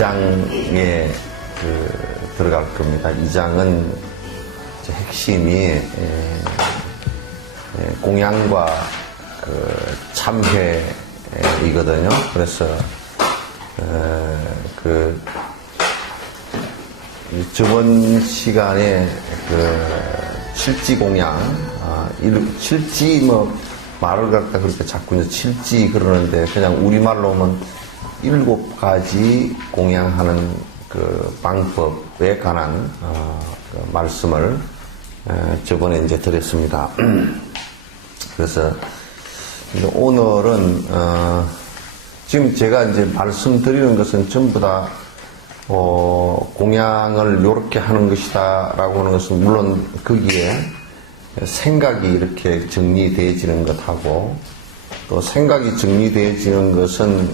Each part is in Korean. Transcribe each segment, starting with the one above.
2장에 들어갈 겁니다. 2장은 핵심이 공양과 참회이거든요. 그래서 저번 시간에 칠지공양, 칠지 말을 갖다 그렇게 자꾸 이제 칠지 그러는데 그냥 우리말로 하면 7가지 공양하는 방법에 관한 말씀을 저번에 이제 드렸습니다. 그래서 오늘은 지금 제가 이제 말씀드리는 것은 전부 다 공양을 요렇게 하는 것이다 라고 하는 것은 물론 거기에 생각이 이렇게 정리되어지는 것하고 또 생각이 정리되어지는 것은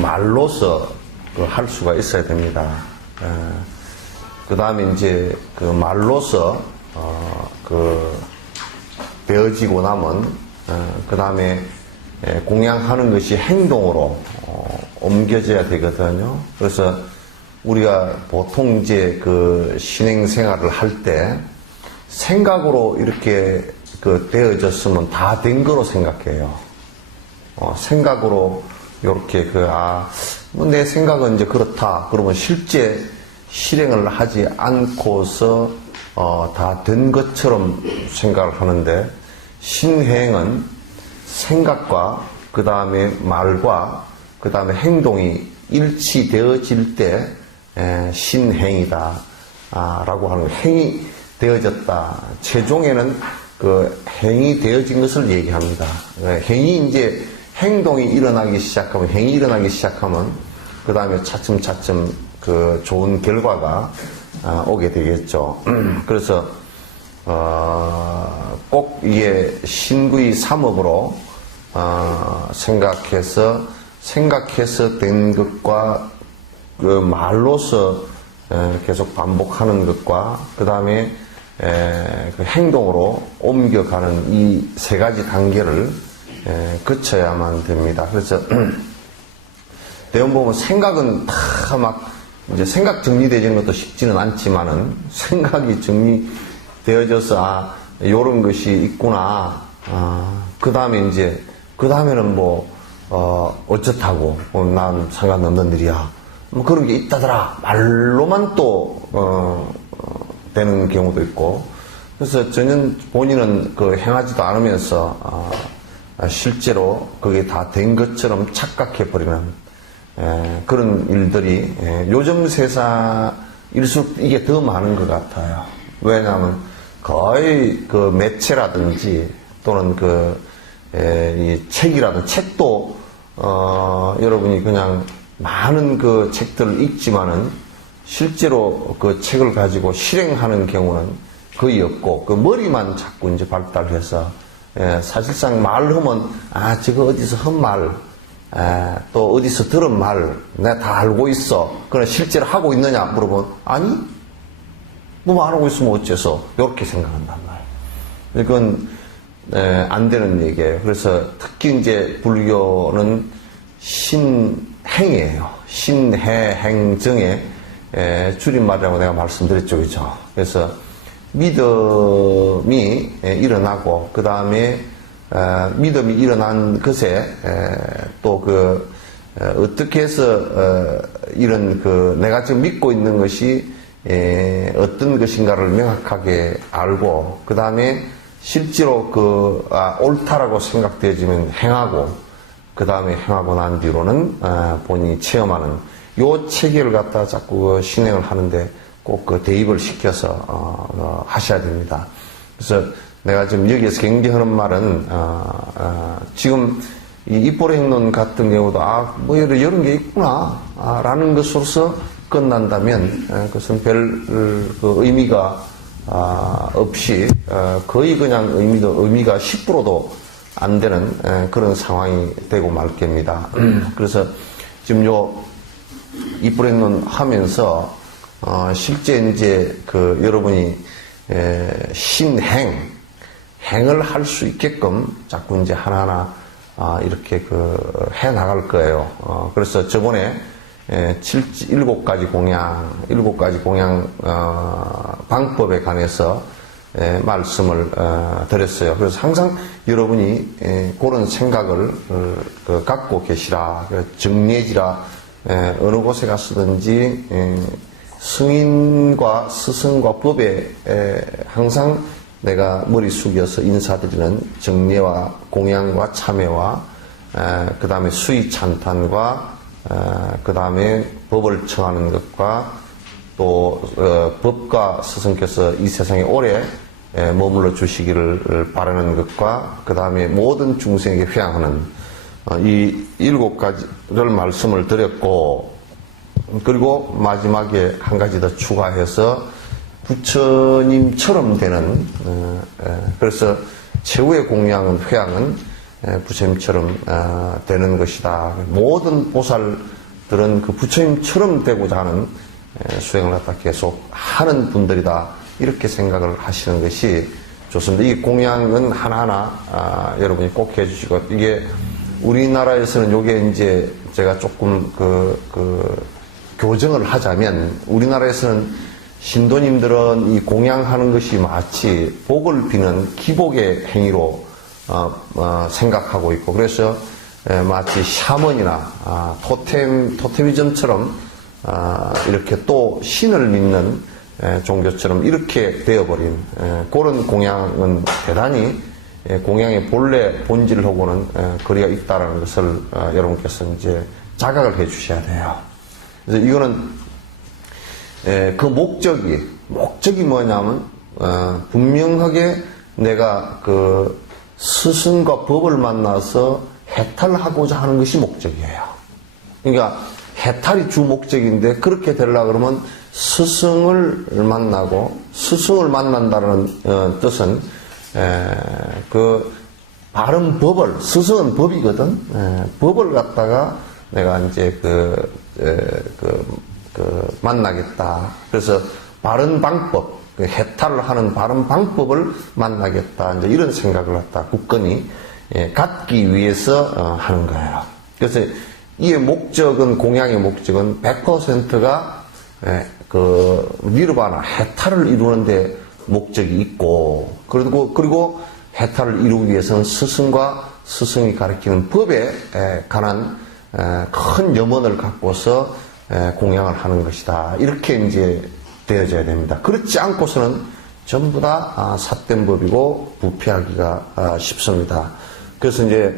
말로서 할 수가 있어야 됩니다. 그 다음에 이제 말로서 되어지고 나면 그 다음에 공양하는 것이 행동으로 옮겨져야 되거든요. 그래서 우리가 보통 이제 신행생활을 할 때 생각으로 이렇게 되어졌으면 다 된 거로 생각해요. 생각으로 이렇게 내 생각은 이제 그렇다. 그러면 실제 실행을 하지 않고서 다 된 것처럼 생각을 하는데 신행은 생각과 그 다음에 말과 그 다음에 행동이 일치되어질 때 신행이다 라고 하는 행이 되어졌다. 최종에는 행이 되어진 것을 얘기합니다. 행이 이제 행동이 일어나기 시작하면 행이 일어나기 시작하면 그 다음에 차츰차츰 좋은 결과가 오게 되겠죠. 그래서 꼭 이게 신구의 삼업으로 생각해서 된 것과 말로서 계속 반복하는 것과 그 다음에 행동으로 옮겨가는 이 3가지 단계를 거쳐야만 됩니다. 그래서 대원 보면 생각은 다 이제 생각 정리되지는 것도 쉽지는 않지만은 생각이 정리되어져서 요런 것이 있구나. 그 다음에 이제 그 다음에는 어쩌다고 난 상관없는 일이야. 그런 게 있다더라. 말로만 또 되는 경우도 있고. 그래서 전혀 본인은 행하지도 않으면서 실제로 그게 다 된 것처럼 착각해버리는 그런 일들이 요즘 세상일수록 이게 더 많은 것 같아요. 왜냐하면 거의 매체라든지 또는 이 책이라든지 책도 여러분이 그냥 많은 책들을 읽지만은 실제로 책을 가지고 실행하는 경우는 거의 없고 머리만 자꾸 이제 발달해서 사실상 말하면 저거 어디서 한 말 또 어디서 들은 말 내가 다 알고 있어. 그러나 실제로 하고 있느냐 물어보면 아니 뭐 안 하고 있으면 어째서 이렇게 생각한단 말이에요. 이건 안 되는 얘기예요. 그래서 특히 이제 불교는 신행이에요. 신해행정의 줄임말이라고 내가 말씀드렸죠. 그죠? 그래서 믿음이 일어나고 그 다음에 믿음이 일어난 것에 또 어떻게 해서 이런 내가 지금 믿고 있는 것이 어떤 것인가를 명확하게 알고 그 다음에 실제로 옳다라고 생각되어지면 행하고 그 다음에 행하고 난 뒤로는 본인이 체험하는 요 체계를 갖다 자꾸 신행을 하는데 꼭 대입을 시켜서 하셔야 됩니다. 그래서 내가 지금 여기에서 경계하는 말은 지금 이 입보행론 같은 경우도 이런 게 있구나 라는 것으로서 끝난다면 그것은 별 의미가 없이 거의 그냥 의미가 10%도 안 되는 그런 상황이 되고 말 겁니다. 그래서 지금 입불행론 하면서 실제 이제 여러분이 행을 할 수 있게끔 자꾸 이제 하나하나 이렇게 해 나갈 거예요. 그래서 저번에 7가지 공양 방법에 관해서 말씀을 드렸어요. 그래서 항상 여러분이 그런 생각을 갖고 계시라. 정리해지라. 어느 곳에 갔든지 승인과 스승과 법에 항상 내가 머리 숙여서 인사드리는 정례와 공양과 참회와 그 다음에 수의 찬탄과 그 다음에 법을 청하는 것과 또 법과 스승께서 이 세상에 오래 머물러 주시기를 바라는 것과 그 다음에 모든 중생에게 회양하는 이 7가지를 말씀을 드렸고, 그리고 마지막에 한 가지 더 추가해서 부처님처럼 되는, 그래서 최후의 공양은, 회양은 부처님처럼 되는 것이다. 모든 보살들은 그 부처님처럼 되고자 하는 수행을 갖다 계속 하는 분들이다. 이렇게 생각을 하시는 것이 좋습니다. 이 공양은 하나하나 여러분이 꼭 해주시고, 이게 우리나라에서는 요게 이제 제가 조금 교정을 하자면, 우리나라에서는 신도님들은 이 공양하는 것이 마치 복을 비는 기복의 행위로 생각하고 있고, 그래서 마치 샤먼이나 토테미즘처럼 이렇게 또 신을 믿는 종교처럼 이렇게 되어버린 그런 공양은 대단히 공양의 본래 본질하고는 거리가 있다라는 것을 여러분께서 이제 자각을 해 주셔야 돼요. 그래서 이거는 그 목적이 뭐냐면 분명하게 내가 그 스승과 법을 만나서 해탈하고자 하는 것이 목적이에요. 그러니까 해탈이 주 목적인데, 그렇게 되려고 그러면 스승을 만나고, 스승을 만난다는 뜻은 그 바른 법을, 스승은 법이거든. 법을 갖다가 내가 이제 만나겠다. 그래서 바른 방법, 해탈을 하는 바른 방법을 만나겠다. 이제 이런 생각을 갖다 굳건히 갖기 위해서 하는 거예요. 그래서 이의 목적은, 공양의 목적은 100%가 그 니르바나, 해탈을 이루는데 목적이 있고, 그리고 해탈을 이루기 위해서는 스승과 스승이 가르치는 법에 관한 큰 염원을 갖고서 공양을 하는 것이다. 이렇게 이제 되어져야 됩니다. 그렇지 않고서는 전부 다 삿된 법이고 부패하기가 쉽습니다. 그래서 이제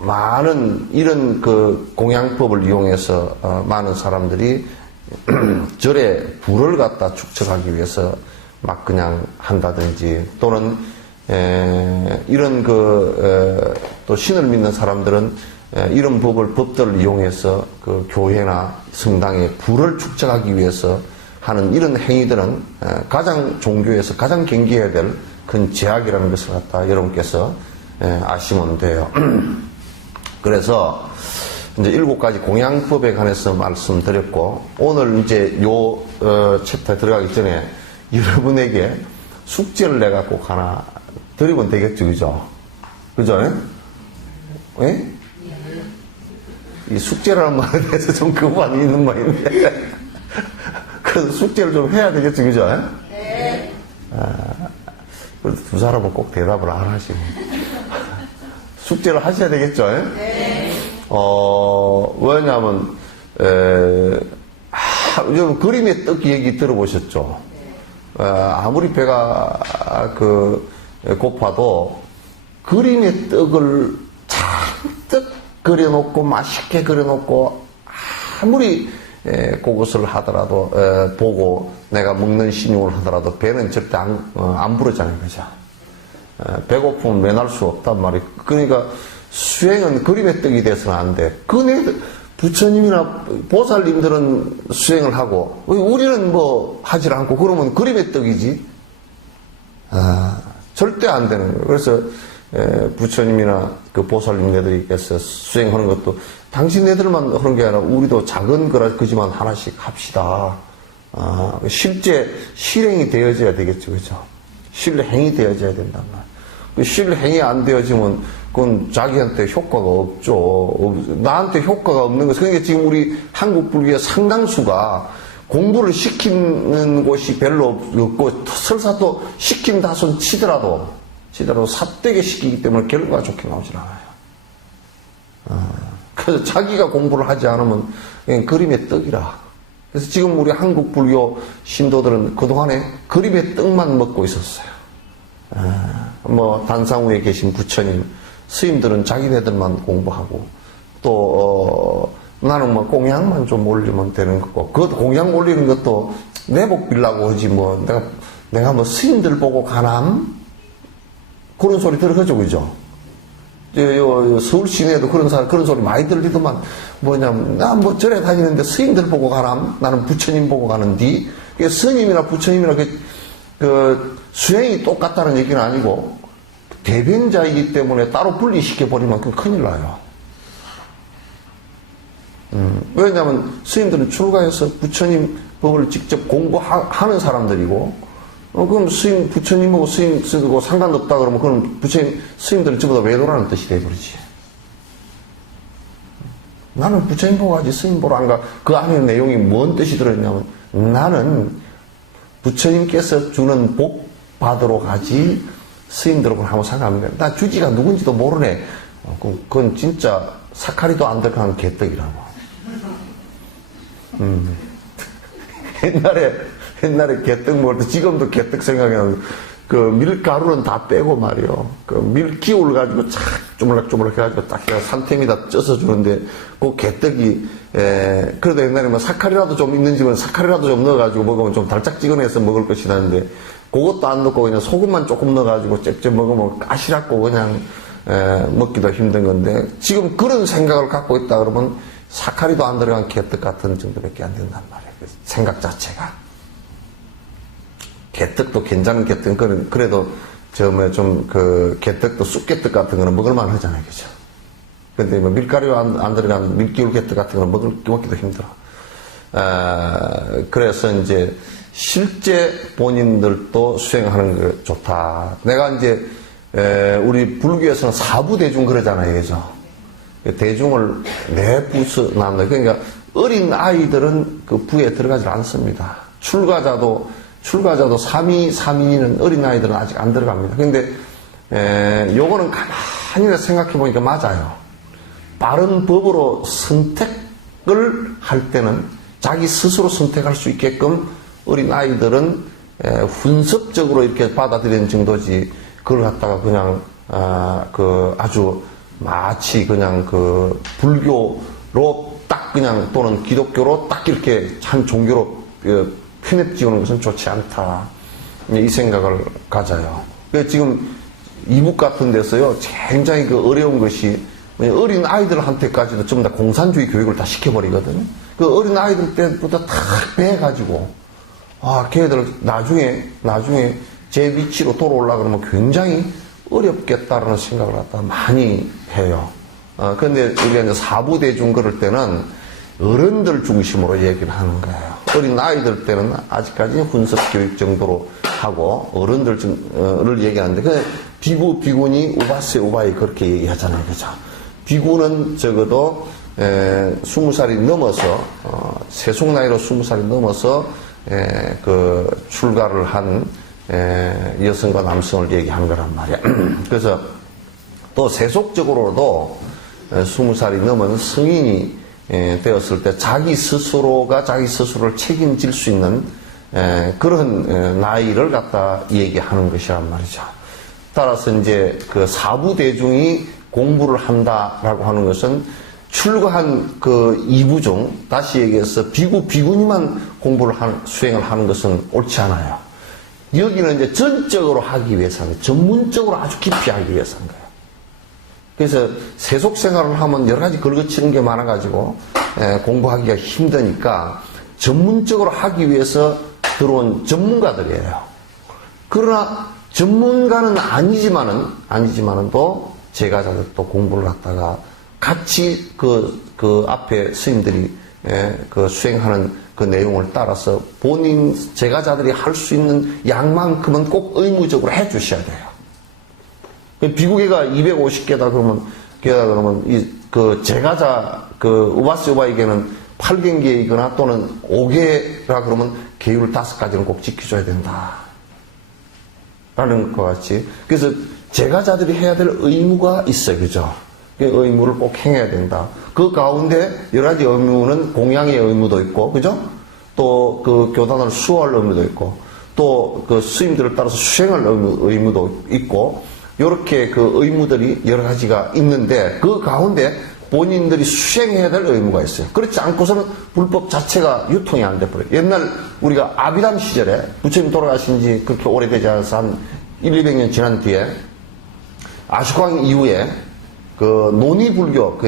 많은 이런 그 공양법을 이용해서 많은 사람들이 절에 불을 갖다 축적하기 위해서 막 그냥 한다든지, 또는 이런 또 신을 믿는 사람들은 이런 법들을 이용해서 그 교회나 성당에 불을 축적하기 위해서 하는 이런 행위들은 가장 종교에서 가장 경계해야 될 큰 제약이라는 것을 갖다 여러분께서 아시면 돼요. 그래서 이제 7가지 공양법에 관해서 말씀드렸고, 오늘 이제 요 챕터에 들어가기 전에 여러분에게 숙제를 내가 꼭 하나 드리면 되겠죠, 그죠? 그죠? 예? 이 숙제라는 말에 대해서 좀 거부감이 있는 모양인데 그래서 숙제를 좀 해야 되겠죠, 그죠? 네. 그래도 두 사람은 꼭 대답을 안 하시고 숙제를 하셔야 되겠죠? 네. 왜냐하면 요즘 그림의 떡 얘기 들어보셨죠? 아무리 배가 고파도 그림의 떡을 잔뜩 그려놓고 맛있게 그려놓고 아무리 그것을 하더라도 보고 내가 먹는 신용을 하더라도 배는 절대 안 부르잖아요, 그죠? 배고픔은 면할 수 없단 말이에요. 그러니까 수행은 그림의 떡이 돼서는 안 돼. 부처님이나 보살님들은 수행을 하고 우리는 뭐 하질 않고 그러면 그림의 떡이지. 절대 안 되는 거예요. 그래서 부처님이나 그 보살님네들께서 수행하는 것도 당신네들만 하는 게 아니라 우리도 작은 거지만 하나씩 합시다. 실제 실행이 되어져야 되겠죠, 그죠? 실행이 되어져야 된단 말이에요. 그 실행이 안 되어지면 그건 자기한테 효과가 없죠. 나한테 효과가 없는 것은, 그러니까 지금 우리 한국 불교의 상당수가 공부를 시키는 곳이 별로 없고, 설사 또 시킨다 손 치더라도 삿되게 시키기 때문에 결과가 좋게 나오질 않아요. 그래서 자기가 공부를 하지 않으면 그냥 그림의 떡이라. 그래서 지금 우리 한국 불교 신도들은 그동안에 그림의 떡만 먹고 있었어요. 뭐 단상우에 계신 부처님, 스님들은 자기네들만 공부하고, 또 나는 뭐 공양만 좀 올리면 되는 거고, 그것도 공양 올리는 것도 내복 빌라고 하지 뭐 내가 뭐 스님들 보고 가남? 그런 소리 들어가죠, 그죠? 서울 시내에도 그런 소리 많이 들리더만, 뭐냐면, 나 뭐 절에 다니는데 스님들 보고 가람? 나는 부처님 보고 가는디? 스님이나 부처님이나 그 수행이 똑같다는 얘기는 아니고, 대변자이기 때문에 따로 분리시켜버리면 그건 큰일 나요. 왜냐면 스님들은 출가해서 부처님 법을 직접 공부하는 사람들이고, 그럼 부처님하고 스님하고 상관없다 그러면 그럼 스님들은 전부 다 외도라는 뜻이 돼버리지. 나는 부처님 보고 가지 스님 보러 안 가. 그 안에 내용이 뭔 뜻이 들어있냐면, 나는 부처님께서 주는 복 받으러 가지 스님들하고는 아무 상관없네. 나 주지가 누군지도 모르네. 그건 진짜 사카리도 안 들어가는 개떡이라고. 옛날에 개떡 먹을 때, 지금도 개떡 생각이 나는데, 그 밀가루는 다 빼고 말이요. 그 밀기울 가지고 착 쪼물락쪼물락 해가지고 딱 산템에다 쪄서 주는데, 그 개떡이, 그래도 옛날에 뭐 사카리라도 좀 있는 집은 사카리라도 좀 넣어가지고 먹으면 좀 달짝지근해서 먹을 것이라는데, 그것도 안 넣고 그냥 소금만 조금 넣어가지고 쩍쩍 먹으면 까시락고 그냥, 먹기도 힘든 건데, 지금 그런 생각을 갖고 있다 그러면 사카리도 안 들어간 개떡 같은 정도밖에 안 된단 말이에요. 생각 자체가. 개떡도 괜찮은 개떡은 그래도 개떡도 쑥개떡 같은 거는 먹을만 하잖아요, 그죠? 근데 뭐 밀가루 안 들어간 밀기울 개떡 같은 거는 먹기도 힘들어. 그래서 이제 실제 본인들도 수행하는 게 좋다. 내가 이제 우리 불교에서는 사부대중 그러잖아요, 그죠? 대중을 내부서 나눈다. 그러니까 어린 아이들은 그 부에 들어가지 않습니다. 출가자도 3인은 어린 아이들은 아직 안 들어갑니다. 근데 요거는 가만히 생각해 보니까 맞아요. 바른 법으로 선택을 할 때는 자기 스스로 선택할 수 있게끔 어린 아이들은 훈습적으로 이렇게 받아들이는 정도지, 그걸 갖다가 그냥 아주 마치 그냥 그 불교로 딱 그냥, 또는 기독교로 딱 이렇게 한 종교로 편입 지우는 것은 좋지 않다, 이 생각을 가져요. 지금 이북 같은 데서요, 굉장히 그 어려운 것이, 어린 아이들한테까지도 전부 다 공산주의 교육을 다 시켜버리거든요. 그 어린 아이들 때부터 탁 배워가지고, 걔들 나중에 제 위치로 돌아오려고 그러면 굉장히 어렵겠다라는 생각을 갖다 많이 해요. 그런데 우리가 이제 사부대중 그럴 때는 어른들 중심으로 얘기를 하는 거예요. 어린 아이들 때는 아직까지 훈습 교육 정도로 하고, 어른들을 얘기하는데, 그 비구, 비구니, 우바세, 우바이 그렇게 얘기하잖아요. 그죠? 비구는 적어도 20살이 넘어서, 세속 나이로 20살이 넘어서 그 출가를 한 여성과 남성을 얘기하는 거란 말이야. 그래서 또 세속적으로도 20살이 넘은 성인이 되었을 때 자기 스스로가 자기 스스로를 책임질 수 있는 그런 나이를 갖다 얘기하는 것이란 말이죠. 따라서 이제 그 사부대중이 공부를 한다라고 하는 것은 출가한 그 이부 중, 다시 얘기해서 비구니만 수행을 하는 것은 옳지 않아요. 여기는 이제 전적으로 하기 위해서는, 전문적으로 아주 깊이 하기 위해서인 거예요. 그래서 세속 생활을 하면 여러 가지 걸거치는 게 많아가지고 공부하기가 힘드니까 전문적으로 하기 위해서 들어온 전문가들이에요. 그러나 전문가는 아니지만은 또 제가자들도 공부를 갖다가 같이 그 앞에 스님들이 그 수행하는 그 내용을 따라서 본인 제가자들이 할 수 있는 양만큼은 꼭 의무적으로 해 주셔야 돼요. 비구개가 250개다 그러면 그 제가자 그 우바스오바에게는 8경계이거나 또는 5개라 그러면 계율 5가지는 꼭 지켜줘야 된다. 라는 것 같이. 그래서 제가자들이 해야 될 의무가 있어요. 그죠? 그 의무를 꼭 행해야 된다. 그 가운데 여러 가지 의무는 공양의 의무도 있고, 그죠? 또 그 교단을 수호할 의무도 있고, 또 그 스님들을 따라서 수행할 의무도 있고, 요렇게 그 의무들이 여러 가지가 있는데, 그 가운데 본인들이 수행해야 될 의무가 있어요. 그렇지 않고서는 불법 자체가 유통이 안 돼버려요. 옛날 우리가 아비담 시절에 부처님 돌아가신 지 그렇게 오래되지 않아서 한 200년 지난 뒤에 아슈광 이후에 그 논의불교,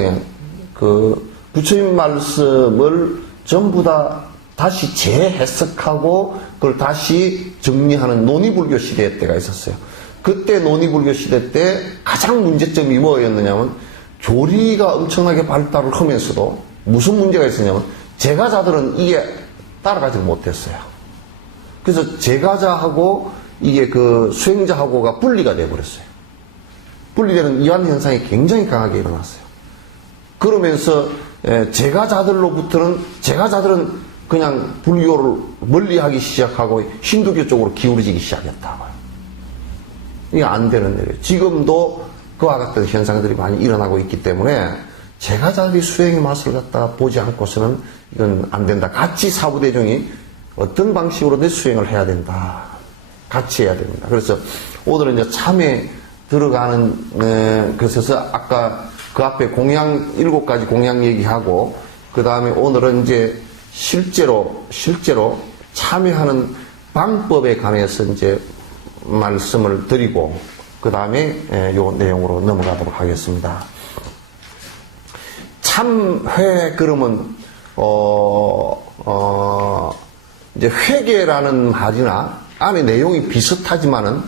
그 부처님 말씀을 전부 다 다시 재해석하고 그걸 다시 정리하는 논의불교 시대 때가 있었어요. 그때 논의불교 시대 때 가장 문제점이 뭐였느냐면 교리가 엄청나게 발달을 하면서도 무슨 문제가 있었냐면 제가자들은 이게 따라가지 못했어요. 그래서 제가자하고 이게 그 수행자하고가 분리가 돼버렸어요. 분리되는 이완 현상이 굉장히 강하게 일어났어요. 그러면서 제가자들은 그냥 불교를 멀리하기 시작하고 힌두교 쪽으로 기울어지기 시작했다고요. 이게 안 되는 일이에요. 지금도 그와 같은 현상들이 많이 일어나고 있기 때문에 제가자들이 수행의 맛을 갖다 보지 않고서는 이건 안 된다. 같이 사부대중이 어떤 방식으로든 수행을 해야 된다. 같이 해야 됩니다. 그래서 오늘은 이제 참에 들어가는 그래서 아까 그 앞에 공양 7가지 공양 얘기하고 그 다음에 오늘은 이제 실제로 참여하는 방법에 관해서 이제 말씀을 드리고 그 다음에 요 내용으로 넘어가도록 하겠습니다. 참회 그러면 이제 회계라는 말이나 안에 내용이 비슷하지만은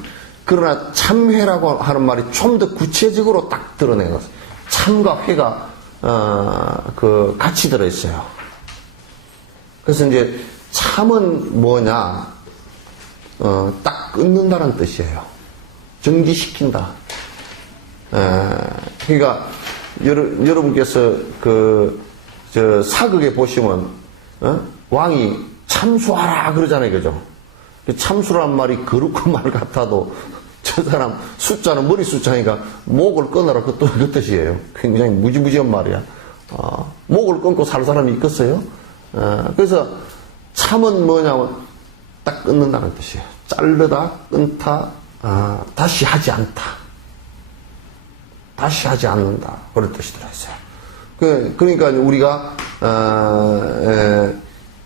그러나 참회라고 하는 말이 좀 더 구체적으로 딱 드러내는 참과 회가 그 같이 들어 있어요. 그래서 이제 참은 뭐냐 딱 끊는다는 뜻이에요. 정지시킨다. 그러니까 여러분께서 저 사극에 보시면 왕이 참수하라 그러잖아요, 그죠? 참수란 말이 거룩한 말 같아도 저 사람 숫자는 머리 숫자니까 목을 끊어라 그 뜻이에요. 굉장히 무지무지한 말이야. 목을 끊고 살 사람이 있겠어요? 그래서 참은 뭐냐면 딱 끊는다는 뜻이에요. 자르다, 끊다. 다시 하지 않다. 다시 하지 않는다. 그런 뜻이 들어있어요. 그러니까 우리가,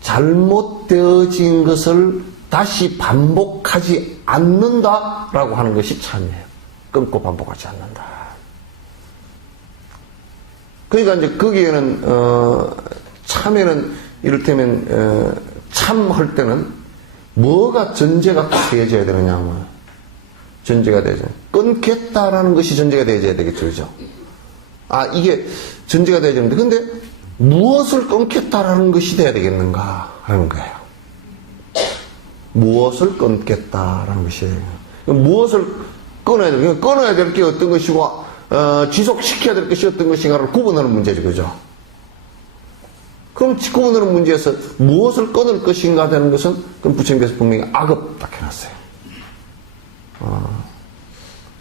잘못되어진 것을 다시 반복하지 않는다라고 하는 것이 참이에요. 끊고 반복하지 않는다. 그러니까 이제 거기에는, 참에는 이를테면, 참할 때는 뭐가 전제가 되어져야 되느냐 하면, 전제가 되죠. 끊겠다라는 것이 전제가 되어져야 되겠죠. 그죠? 이게 전제가 되어야 되는데, 근데 무엇을 끊겠다라는 것이 돼야 되겠는가 하는 거예요. 무엇을 끊겠다라는 것이. 무엇을 끊어야 될, 끊어야 될 게 어떤 것이고, 지속시켜야 될 것이 어떤 것인가를 구분하는 문제죠. 그죠? 그럼 구분하는 문제에서 무엇을 끊을 것인가 되는 것은, 그럼 부처님께서 분명히 악업 딱 해놨어요.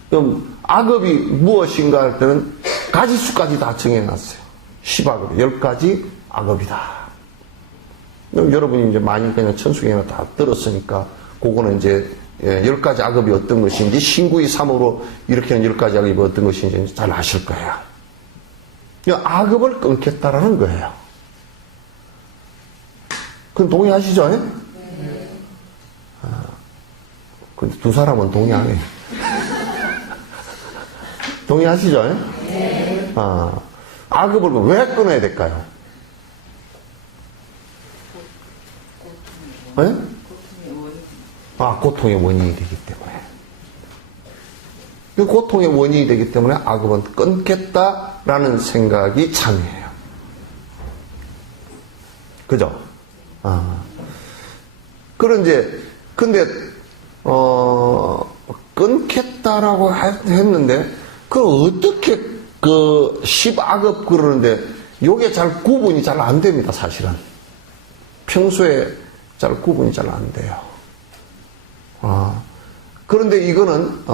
그럼 악업이 무엇인가 할 때는 가지수까지 다 정해놨어요. 10악업, 10가지 악업이다. 그럼 여러분이 이제 많이 그냥 천수경이나 다 들었으니까, 그거는 이제 10가지 악업이 어떤 것인지, 신구의 3으로 일으키는 10가지 악업이 어떤 것인지 잘 아실 거예요. 악업을 끊겠다라는 거예요. 그건 동의하시죠? 네. 근데 두 사람은 동의 안 해요. 동의하시죠? 네. 악업을 왜 끊어야 될까요? 네? 고통의 원인이 되기 때문에. 그 고통의 원인이 되기 때문에 악업은 끊겠다라는 생각이 참이에요. 그죠? 근데, 끊겠다라고 했는데, 그걸 어떻게 그 10악업 그러는데, 요게 잘 구분이 잘 안 됩니다, 사실은. 평소에 잘 구분이 잘 안 돼요. 그런데 이거는,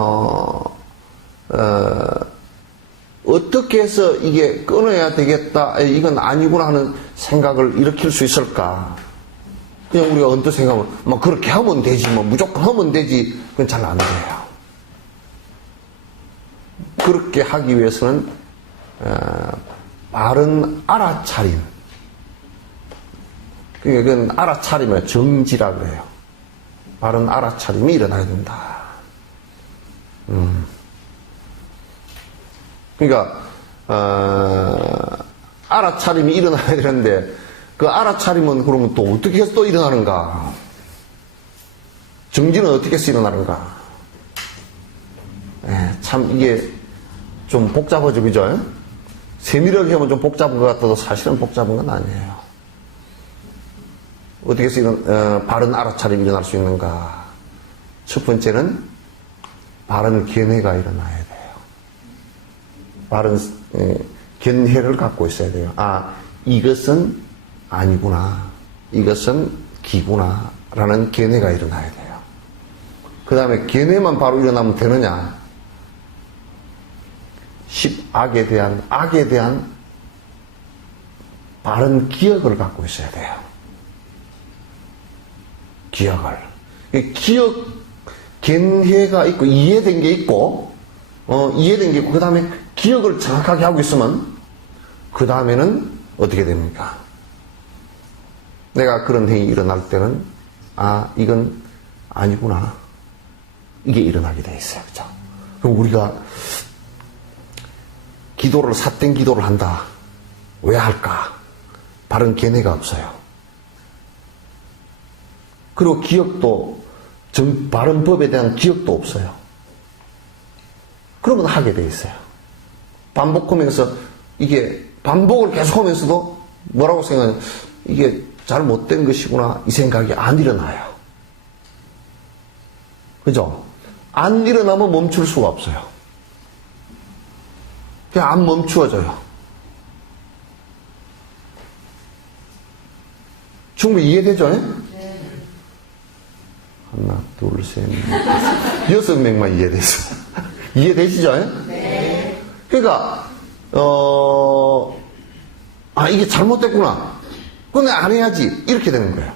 어떻게 해서 이게 끊어야 되겠다, 이건 아니구나 하는 생각을 일으킬 수 있을까? 그냥 우리가 언뜻 생각하면, 뭐, 그렇게 하면 되지, 뭐, 무조건 하면 되지. 그건 잘 안 돼요. 그렇게 하기 위해서는, 바른 알아차림. 그건 알아차림을 정지라 그래요. 바른 알아차림이 일어나야 된다. 그러니까, 알아차림이 일어나야 되는데, 그 알아차림은 그러면 또 어떻게 해서 또 일어나는가? 정지는 어떻게 해서 일어나는가? 참 이게 좀 복잡하죠, 그죠? 세밀하게 하면 좀 복잡한 것 같아도 사실은 복잡한 건 아니에요. 어떻게 해서 바른 알아차림이 일어날 수 있는가? 첫 번째는 바른 견해가 일어나야 돼요. 바른 견해를 갖고 있어야 돼요. 이것은 아니구나. 이것은 기구나. 라는 견해가 일어나야 돼요. 그 다음에 견해만 바로 일어나면 되느냐? 악에 대한 바른 기억을 갖고 있어야 돼요. 기억을. 기억, 견해가 있고, 이해된 게 있고, 그 다음에 기억을 정확하게 하고 있으면, 그 다음에는 어떻게 됩니까? 내가 그런 행위 일어날 때는, 이건 아니구나. 이게 일어나게 돼 있어요. 그죠? 그럼 우리가 삿된 기도를 한다. 왜 할까? 바른 견해가 없어요. 그리고 기억도, 바른 법에 대한 기억도 없어요. 그러면 하게 돼 있어요. 반복하면서, 이게, 반복을 계속 하면서도 뭐라고 생각하냐. 이게 잘못된 것이구나. 이 생각이 안 일어나요. 그죠? 안 일어나면 멈출 수가 없어요. 그냥 안 멈추어져요. 충분히 이해되죠? 네. 하나, 둘, 셋, 넷, 6명만 이해됐어. 이해되시죠? 네. 그러니까, 이게 잘못됐구나. 그건 안 해야지. 이렇게 되는 거예요.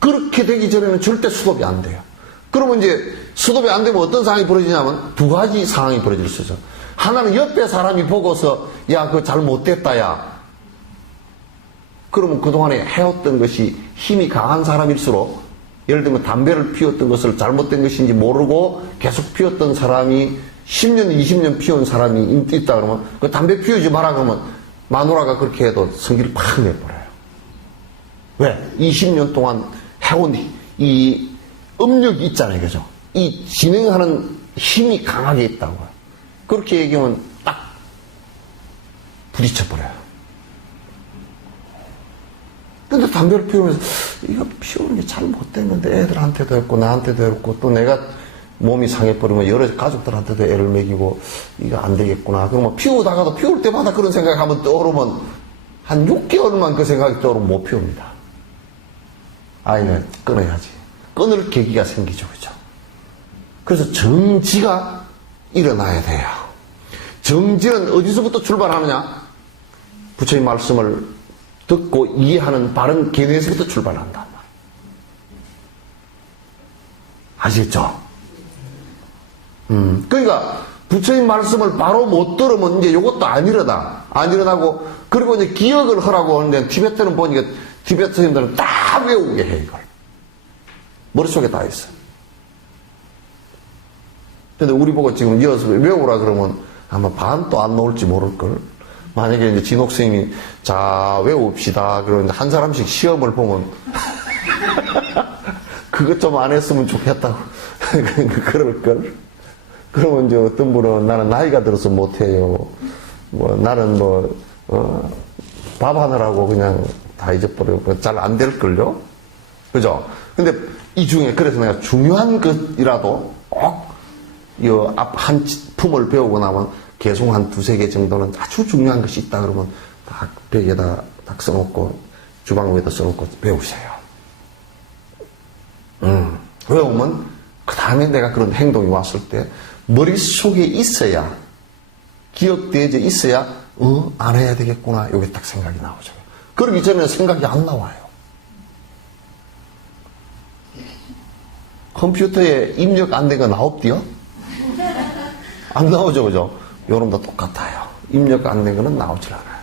그렇게 되기 전에는 절대 수습이 안 돼요. 그러면 이제 수습이 안 되면 어떤 상황이 벌어지냐면 두 가지 상황이 벌어질 수 있어요. 하나는 옆에 사람이 보고서 야, 그거 잘못됐다, 야. 그러면 그동안에 해왔던 것이 힘이 강한 사람일수록 예를 들면 담배를 피웠던 것을 잘못된 것인지 모르고 계속 피웠던 사람이 10년, 20년 피운 사람이 있다 그러면 그 담배 피우지 마라 그러면 마누라가 그렇게 해도 성기를 팍 내버려요. 왜? 20년 동안 해온 이 업력이 있잖아요. 그죠? 이 진행하는 힘이 강하게 있다고요. 그렇게 얘기하면 딱 부딪혀버려요. 근데 담배를 피우면서 이거 피우는 게 잘못됐는데 애들한테도 했고 나한테도 했고 또 내가 몸이 상해버리면 여러 가족들한테도 애를 먹이고 이거 안 되겠구나. 그러면 피우다가도 피울 때마다 그런 생각이 한번 떠오르면 한 6개월만 그 생각이 떠오르면 못 피웁니다. 이거 끊어야지. 끊을 계기가 생기죠. 그죠? 그래서 정지가 일어나야 돼요. 정지는 어디서부터 출발하느냐? 부처의 말씀을 듣고 이해하는 바른 견해에서부터 출발한다. 아시겠죠? 그러니까 부처의 말씀을 바로 못 들으면 이제 이것도 안 일어나. 안 일어나고 그리고 이제 기억을 하라고 하는데 티베트는 보니까 티베트 선생님들은 다 외우게 해 이걸. 머릿속에 다 있어요. 근데 우리 보고 지금 이어서 외우라 그러면 아마 반도 안 나올지 모를걸. 만약에 이제 진옥 선생님이 자 외웁시다 그러는데 한 사람씩 시험을 보면 그것 좀 안 했으면 좋겠다고 그럴걸. 그러면 이제 어떤 분은 나는 나이가 들어서 못해요. 나는 밥 하느라고 그냥 다 잊어버리고 잘 안 될걸요. 그죠? 근데 이 중에 그래서 내가 중요한 것이라도 꼭 이 앞 한 품을 배우고 나면 계속 한 두세 개 정도는 아주 중요한 것이 있다 그러면 딱 벽에다 딱 써놓고 주방 위에다 써놓고 배우세요. 외우면 그 다음에 내가 그런 행동이 왔을 때 머릿속에 있어야 기억되어져 있어야 안 해야 되겠구나 이게 딱 생각이 나오죠. 그러기 전에는 생각이 안 나와요. 컴퓨터에 입력 안 된 거 나옵디요? 안 나오죠, 그죠? 여러분도 똑같아요. 입력 안 된 거는 나오질 않아요.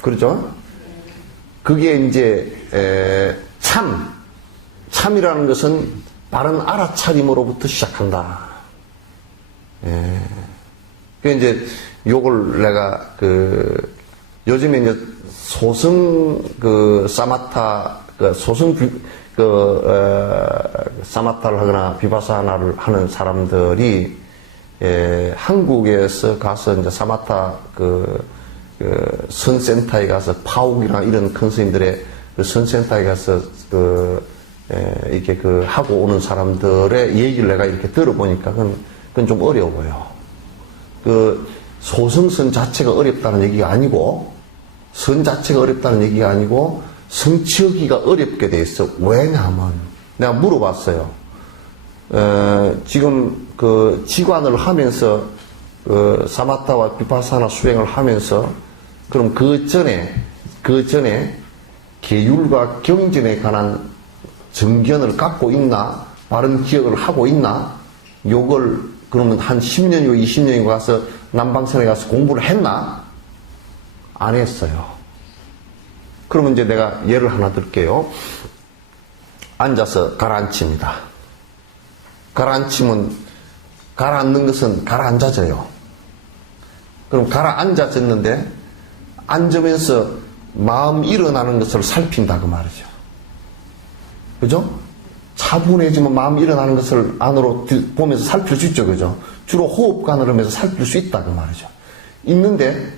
그렇죠? 그게 이제 참이라는 것은 바른 알아차림으로부터 시작한다. 예. 그 이제 요걸 내가 요즘에 이제 소승 사마타 소승 사마타를 하거나 비파사나를 하는 사람들이 한국에서 가서 이제 사마타 선센터에 가서 파욱이나 이런 큰 스님들의 선센터에 가서 이렇게 하고 오는 사람들의 얘기를 내가 이렇게 들어보니까 그건 좀 어려워요. 소승선 자체가 어렵다는 얘기가 아니고 선 자체가 어렵다는 얘기가 아니고 성취하기가 어렵게 돼 있어. 왜냐하면 내가 물어봤어요. 지금 지관을 하면서 사마타와 비파사나 수행을 하면서 그럼 그 전에 계율과 경전에 관한 정견을 갖고 있나? 바른 기억을 하고 있나? 요걸 그러면 한 10년이고 20년이고 가서 남방선에 가서 공부를 했나? 안 했어요. 그러면 이제 내가 예를 하나 들게요. 앉아서 가라앉힙니다. 가라앉는 것은 가라앉아져요. 그럼 가라앉아졌는데 앉으면서 마음 일어나는 것을 살핀다 그 말이죠. 그죠? 차분해지면 마음 일어나는 것을 안으로 보면서 살필 수 있죠. 그죠? 주로 호흡관을 하면서 살필 수 있다 그 말이죠. 있는데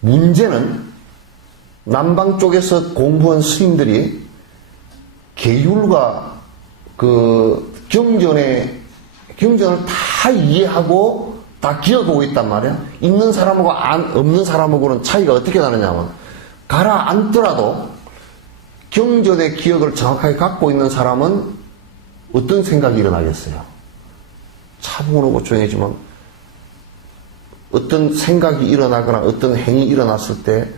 문제는 남방 쪽에서 공부한 스님들이 계율과 경전을 다 이해하고 다 기억하고 있단 말이야. 있는 사람하고 없는 사람하고는 차이가 어떻게 나느냐면 가라앉더라도 경전의 기억을 정확하게 갖고 있는 사람은 어떤 생각이 일어나겠어요? 차분하고 조용해지면 어떤 생각이 일어나거나 어떤 행위 일어났을 때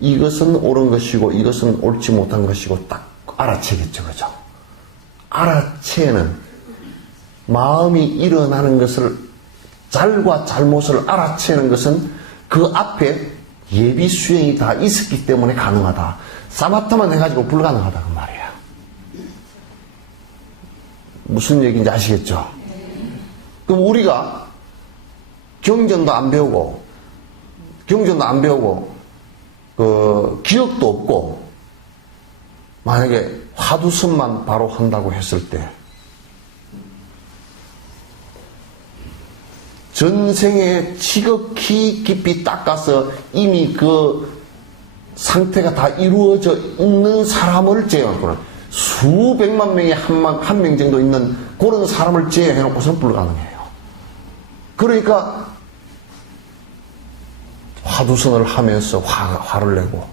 이것은 옳은 것이고 이것은 옳지 못한 것이고 딱 알아채겠죠. 그죠? 알아채는 마음이 일어나는 것을 잘과 잘못을 알아채는 것은 그 앞에 예비 수행이 다 있었기 때문에 가능하다. 사마타만 해가지고 불가능하다 그 말이야. 무슨 얘기인지 아시겠죠? 그럼 우리가 경전도 안 배우고 기억도 없고 만약에 화두선만 바로 한다고 했을 때 전생에 지극히 깊이 닦아서 이미 그 상태가 다 이루어져 있는 사람을 제외하고는 수백만 명에 한 명 정도 있는 그런 사람을 제외해놓고서는 불가능해요. 그러니까 화두선을 하면서 화를 내고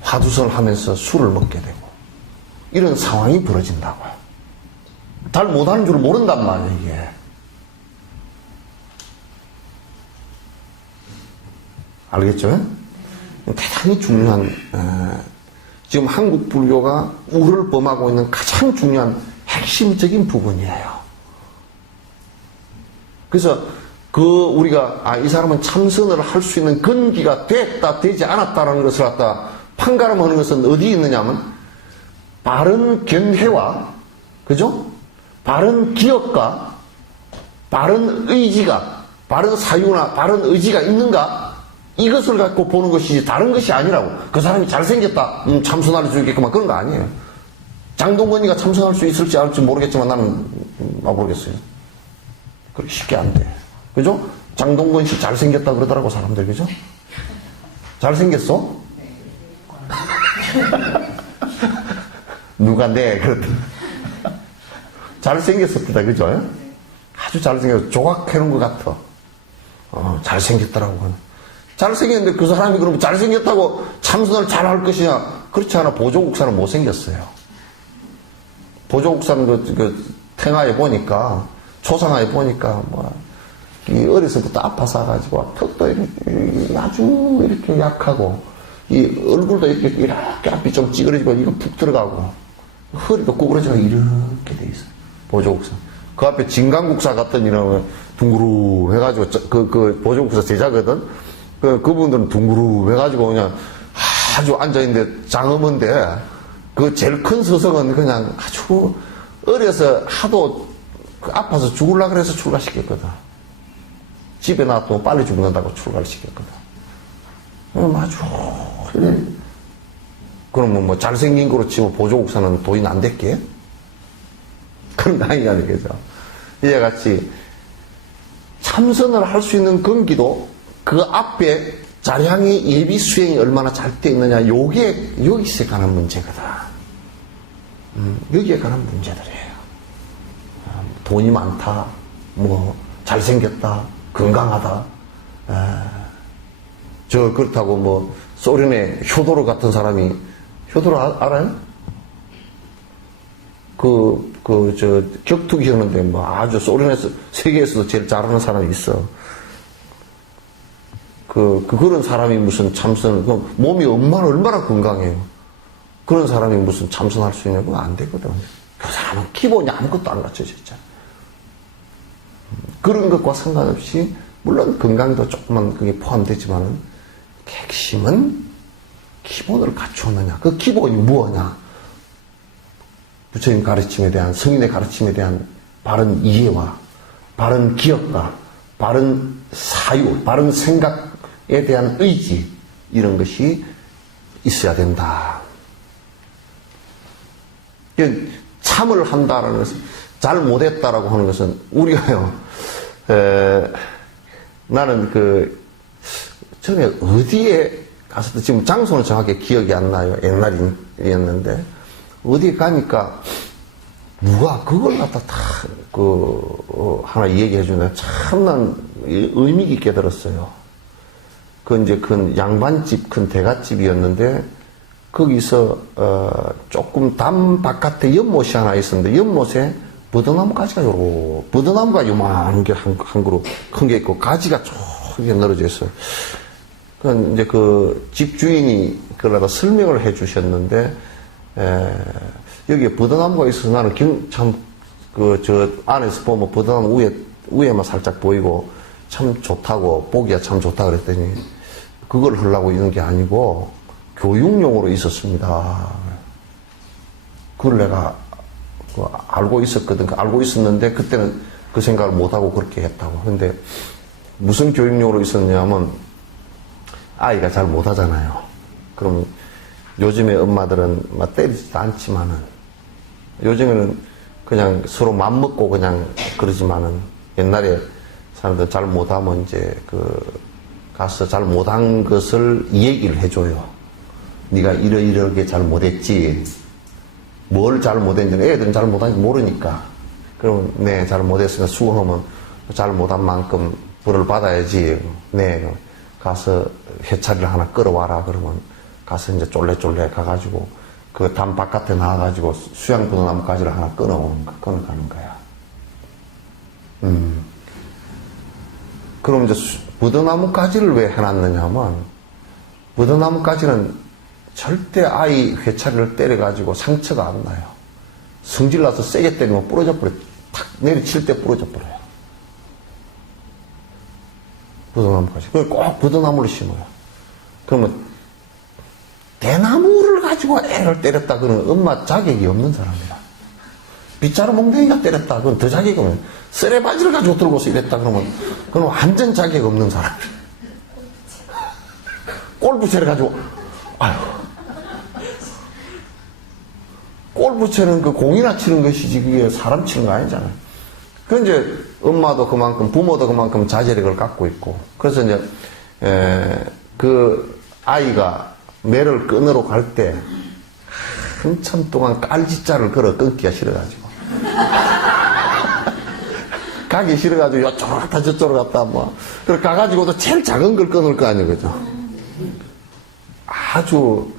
화두선을 하면서 술을 먹게 되고 이런 상황이 벌어진다고요. 잘 못하는 줄 모른단 말이에요. 이게. 알겠죠? 대단히 중요한 지금 한국 불교가 우를 범하고 있는 가장 중요한 핵심적인 부분이에요. 그래서 우리가 이 사람은 참선을 할 수 있는 근기가 됐다 되지 않았다라는 것을 갖다 판가름하는 것은 어디에 있느냐면 바른 견해와 그죠? 바른 기억과 바른 의지가 바른 사유나 바른 의지가 있는가? 이것을 갖고 보는 것이지 다른 것이 아니라고. 그 사람이 잘생겼다 참선할 수 있겠구만 그런 거 아니에요. 장동건이가 참선할 수 있을지 않을지 모르겠지만 나는 모르겠어요. 그렇게 쉽게 안 돼. 그죠? 장동건 씨 잘생겼다 그러더라고 사람들. 그죠? 잘생겼어? 누가 그랬다. 잘생겼었다, 그죠? 아주 잘생겼어. 조각해놓은 것 같아. 잘생겼더라고. 잘생겼는데 그 사람이 그러면 잘생겼다고 참선을 잘할 것이냐? 그렇지 않아. 보조국사는 못생겼어요. 보조국사는 탱하에 보니까, 초상하에 보니까, 이 어려서부터 아파서 가지고, 턱도 이렇게, 아주 이렇게 약하고, 이 얼굴도 이렇게 앞이 좀 찌그러지고, 이거 푹 들어가고, 허리도 구부러지고, 이렇게 돼 있어요. 보조국사. 그 앞에 진강국사 같은 이름은 둥그루 해가지고, 그 보조국사 제자거든? 그분들은 둥그루 해가지고 그냥 아주 앉아있는데 장엄한데, 그 제일 큰 서성은 그냥 아주 어려서 하도 아파서 죽으려고 그래서 출가시켰거든. 집에 놔두면 빨리 죽는다고 출가를 시켰거든. 아주, 그래. 그러면 뭐 잘생긴 거로 치면 보조국사는 도인 안 됐게? 그런 거 아니냐는 거죠. 이와 같이 참선을 할 수 있는 근기도 그 앞에 자량의 예비 수행이 얼마나 잘 돼 있느냐, 여기서 가는 문제거든. 여기에 관한 문제들이에요. 돈이 많다, 잘생겼다, 건강하다. 그렇다고 소련의 효도르 같은 사람이, 효도르 알아요? 격투기 하는데 아주 소련에서, 세계에서도 제일 잘하는 사람이 있어. 그런 사람이 무슨 참선, 몸이 얼마나 건강해요. 그런 사람이 무슨 참선할 수 있냐고 안 되거든. 그 사람은 기본이 아무것도 안 갖춰져 있잖아. 그런 것과 상관없이, 물론 건강도 조금만 그게 포함되지만은, 핵심은 기본을 갖추었느냐. 그 기본이 무엇이냐. 부처님 가르침에 대한, 성인의 가르침에 대한 바른 이해와, 바른 기억과, 바른 사유, 바른 생각에 대한 의지, 이런 것이 있어야 된다. 참을 한다라는 것은, 잘 못했다라고 하는 것은, 우리가요, 나는 전에 어디에 가서, 지금 장소는 정확히 기억이 안 나요. 옛날이었는데, 어디에 가니까, 누가 그걸 갖다 하나 얘기해 주네. 참 난 의미 깊게 들었어요. 이제 큰 양반집, 큰 대갓집이었는데, 거기서 조금 담 바깥에 연못이 하나 있었는데, 연못에 버드나무 가지가 버드나무가 요만한 게 한 그루 큰 게 있고, 가지가 쭉 늘어져 있어요. 이제 집 주인이 그러다 설명을 해 주셨는데, 여기에 버드나무가 있어서 나는 저 안에서 보면 버드나무 위에만 살짝 보이고 참 좋다고, 보기가 참 좋다 그랬더니, 그걸 하려고 있는 게 아니고, 교육용으로 있었습니다. 그걸 내가 알고 있었거든. 알고 있었는데 그때는 그 생각을 못하고 그렇게 했다고. 근데 무슨 교육용으로 있었냐면, 아이가 잘 못하잖아요. 그럼 요즘에 엄마들은 때리지도 않지만은, 요즘에는 그냥 서로 맘먹고 그냥 그러지만은, 옛날에 사람들 잘 못하면 이제 가서 잘 못한 것을 얘기를 해줘요. 네가 이러이러하게 잘 못했지. 뭘 잘 못했는지, 애들은 잘 못한지 모르니까. 그럼 네, 잘 못했으니까 수고하면 잘 못한 만큼 벌을 받아야지. 네, 가서 회차리를 하나 끌어와라. 그러면 가서 이제 쫄래쫄래 가가지고 그 담 바깥에 나와가지고 수양버드나무 가지를 하나 끊어가는 거야. 그럼 이제 버드나무 가지를 왜 해놨느냐 하면, 버드나무 가지는 절대 아이 회차리를 때려가지고 상처가 안 나요. 성질나서 세게 때리면 부러져 버려요. 탁 내리칠 때 부러져 버려요. 버드나무 가지. 꼭 버드나무를 심어요. 그러면 대나무를 가지고 애를 때렸다 그러면 엄마 자격이 없는 사람이야. 빗자루 몽둥이가 때렸다 그건 더 자격이 없는. 쓰레바지를 가지고 들고서 이랬다 그러면 그건 완전 자격 없는 사람이야. 골프채를 가지고, 아유. 골프채는 공이나 치는 것이지 그게 사람 치는 거 아니잖아요. 그 이제 엄마도 그만큼, 부모도 그만큼 자제력을 갖고 있고, 그래서 이제 그 아이가 매를 끊으러 갈 때 한참 동안 깔짓자를 걸어 끊기가 싫어가지고. 가기 싫어가지고 이쪽으로 갔다 저쪽으로 갔다 뭐. 그래 가가지고도 제일 작은 걸 끊을 거 아니에요, 그죠? 아주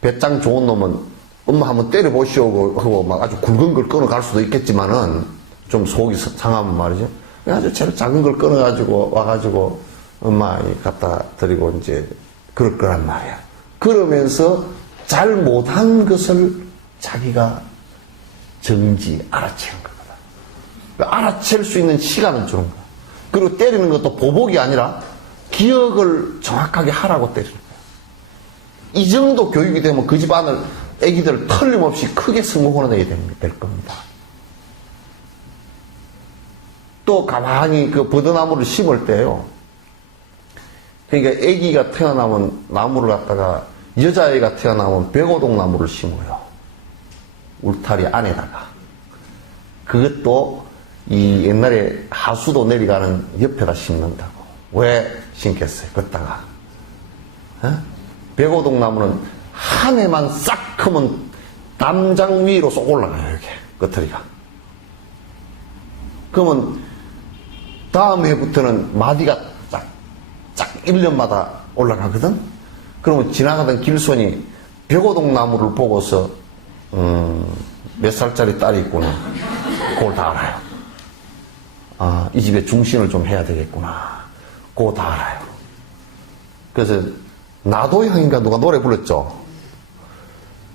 배짱 좋은 놈은 엄마 한번 때려보시오 하고 막 아주 굵은 걸 끊어갈 수도 있겠지만은 좀 속이 상하면 말이죠. 아주 제일 작은 걸 끊어가지고 와가지고 엄마 갖다 드리고 이제 그럴 거란 말이야. 그러면서 잘 못한 것을 자기가 알아채는 거거든. 알아챌 수 있는 시간을 주는 거야. 그리고 때리는 것도 보복이 아니라 기억을 정확하게 하라고 때리는 거야. 이 정도 교육이 되면 그 집안을 애기들 틀림없이 크게 성공을 해야 될 겁니다. 또 가만히 그 버드나무를 심을 때요. 그러니까 애기가 태어나면 나무를 갖다가 여자애가 태어나면 백오동 나무를 심어요. 울타리 안에다가. 그것도 이 옛날에 하수도 내려가는 옆에다 심는다고. 왜 심겠어요? 걷다가. 백오동 나무는 한 해만 싹 크면 담장 위로 쏙 올라가요, 이렇게. 겉털이가. 그러면 다음 해부터는 마디가 쫙 1년마다 올라가거든? 그러면 지나가던 길손이 벽오동 나무를 보고서, 몇 살짜리 딸이 있구나. 그걸 다 알아요. 아, 이 집에 중신을 좀 해야 되겠구나. 그거 다 알아요. 그래서, 나도 향인가 누가 노래 불렀죠?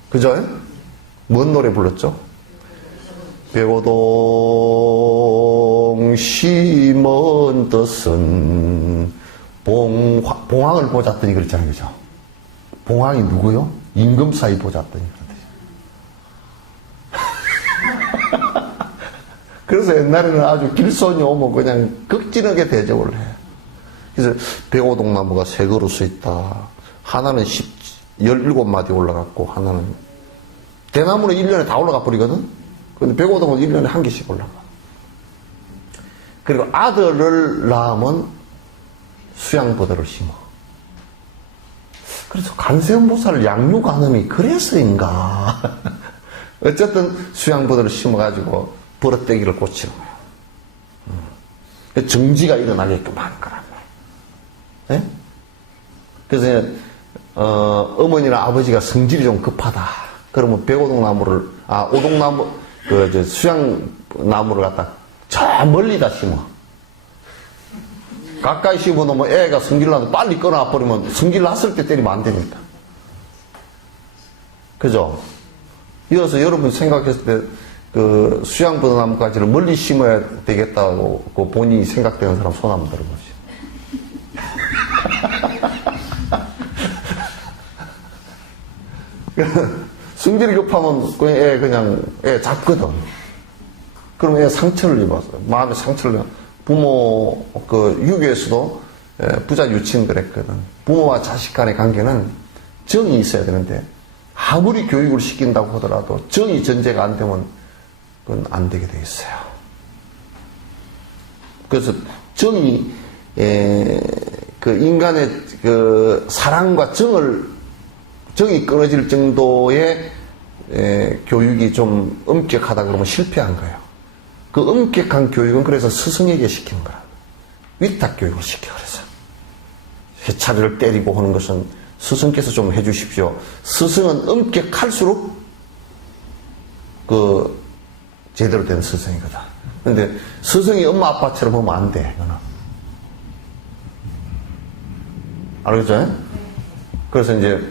그죠? 뭔 노래 불렀죠? 백오동 심은 뜻은 봉황을 보잤더니 그랬잖아요. 그죠? 봉황이 누구요? 임금사이 보잤더니 그런데. 그래서 옛날에는 아주 길손이 오면 그냥 극진하게 대접을 해. 그래서 백오동 나무가 세 그루 서 있다. 하나는 17마디 올라갔고, 하나는. 대나무는 1년에 다 올라가 버리거든? 근데 백오동은 1년에 한 개씩 올라가. 그리고 아들을 낳으면 수양보들을 심어. 그래서 관세음보살을 양육하느니 그래서인가. 어쨌든 수양보들을 심어가지고 버릇대기를 고치는 거야. 정지가 일어나게끔 하는 거란 말이야. 네? 그래서 어머니나 아버지가 성질이 좀 급하다. 그러면 백오동나무를 오동나무 수양나무를 갖다 저 멀리다 심어. 가까이 심어놓으면 애가 성질 나도 빨리 끊어버리면 성질 났을 때 때리면 안 되니까. 그죠? 이어서 여러분 생각했을 때 그 수양버드나무까지를 멀리 심어야 되겠다고 그 본인이 생각되는 사람 손 한번 들어보시죠. 성질이 급하면 그냥 애 잡거든. 그럼 애 상처를 입어서 마음에 상처를 입어. 부모 유교에서도 부자 유친 그랬거든. 부모와 자식 간의 관계는 정이 있어야 되는데 아무리 교육을 시킨다고 하더라도 정이 전제가 안 되면 그건 안 되게 돼 있어요. 그래서 정이 그 인간의 그 사랑과 정이 끊어질 정도의 교육이 좀 엄격하다 그러면 실패한 거예요. 그 엄격한 교육은 그래서 스승에게 시키는 거라. 위탁 교육을 시켜 그래서. 해차리를 때리고 하는 것은 스승께서 좀 해주십시오. 스승은 엄격할수록 제대로 된 스승이거든. 근데 스승이 엄마 아빠처럼 하면 안 돼. 이거는. 알겠죠? 그래서 이제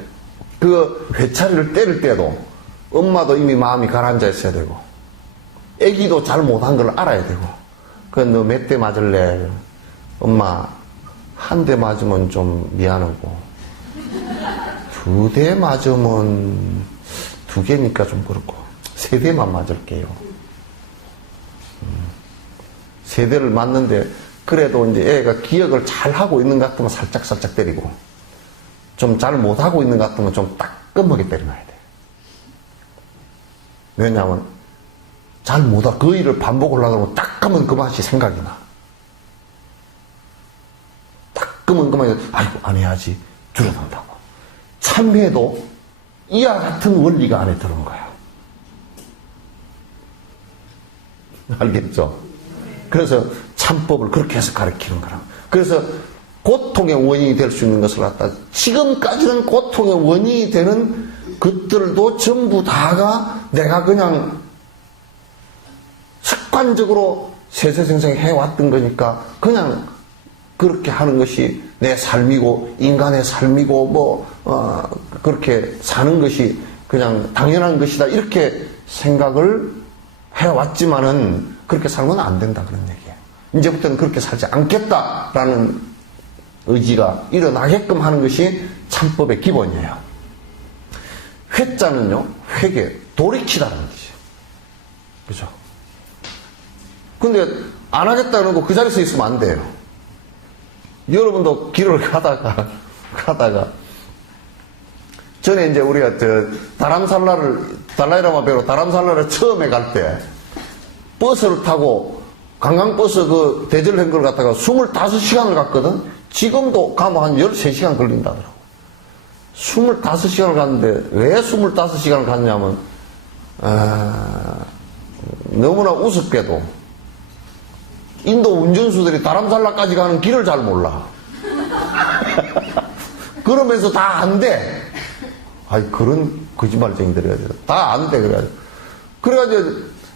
그 회차리를 때릴 때도 엄마도 이미 마음이 가라앉아 있어야 되고 애기도 잘 못한 걸 알아야 되고 너 몇 대 맞을래? 엄마 한 대 맞으면 좀 미안하고 2대 맞으면 2개니까 좀 그렇고 3대만 맞을게요. 3대를 맞는데 그래도 이제 애가 기억을 잘 하고 있는 것 같으면 살짝 때리고 좀 잘 못하고 있는 것 같으면 좀 따끔하게 때려놔야 돼. 왜냐하면 잘 못하 그 일을 반복을 하려면 따끔한 그 맛이 생각이 나. 따끔한 그 맛이 아이고 안 해야지 줄여놓는다고. 참회도 이와 같은 원리가 안에 들어온 거야. 알겠죠? 그래서 참법을 그렇게 해서 가르치는 거라. 그래서 고통의 원인이 될 수 있는 것을 갖다 지금까지는 고통의 원인이 되는 것들도 전부 다가 내가 그냥 습관적으로 세세생생 해왔던 거니까 그냥 그렇게 하는 것이 내 삶이고 인간의 삶이고 그렇게 사는 것이 그냥 당연한 것이다 이렇게 생각을 해왔지만은 그렇게 살면 안 된다 그런 얘기예요. 이제부터는 그렇게 살지 않겠다라는 의지가 일어나게끔 하는 것이 참법의 기본이에요. 회자는요, 회개, 돌이키다는 거죠. 그죠? 근데 안 하겠다는 거 그 자리에서 있으면 안 돼요. 여러분도 길을 가다가 전에 이제 우리가 달라이라마 배로 다람살라를 처음에 갈 때 버스를 타고 관광버스 그 대절한 걸 갖다가 25시간을 갔거든? 지금도 가면 한 13시간 걸린다더라고. 25시간을 갔는데 왜 25시간을 갔냐면 너무나 우습게도 인도 운전수들이 다람살라까지 가는 길을 잘 몰라. 그러면서 다 안 돼. 아이 그런 거짓말쟁이들이 다 안 돼. 그래가지고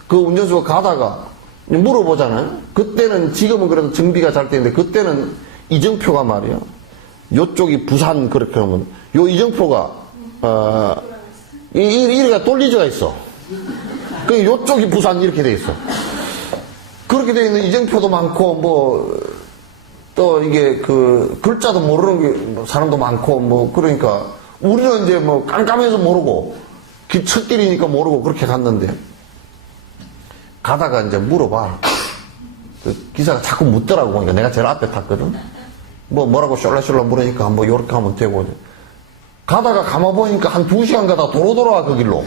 그 운전수가 가다가 물어보잖아요. 그때는 지금은 그래도 정비가 잘 되는데 그때는 이정표가 말이야. 요쪽이 부산 그렇게 하면 요 이정표가 이래가 돌리지가 있어. 그 요쪽이 부산 이렇게 돼 있어. 그렇게 돼 있는 이정표도 많고 또 이게 그 글자도 모르는 사람도 많고 그러니까 우리는 이제 깜깜해서 모르고 첫 길이니까 모르고 그렇게 갔는데 가다가 이제 물어봐. 그 기사가 자꾸 묻더라고. 그러니까 내가 제일 앞에 탔거든. 뭐라고 쫄라쫄라 물으니까 요렇게 하면 되고. 가다가 가만 보니까 한 2시간 가다가 도로 돌아와, 그 길로.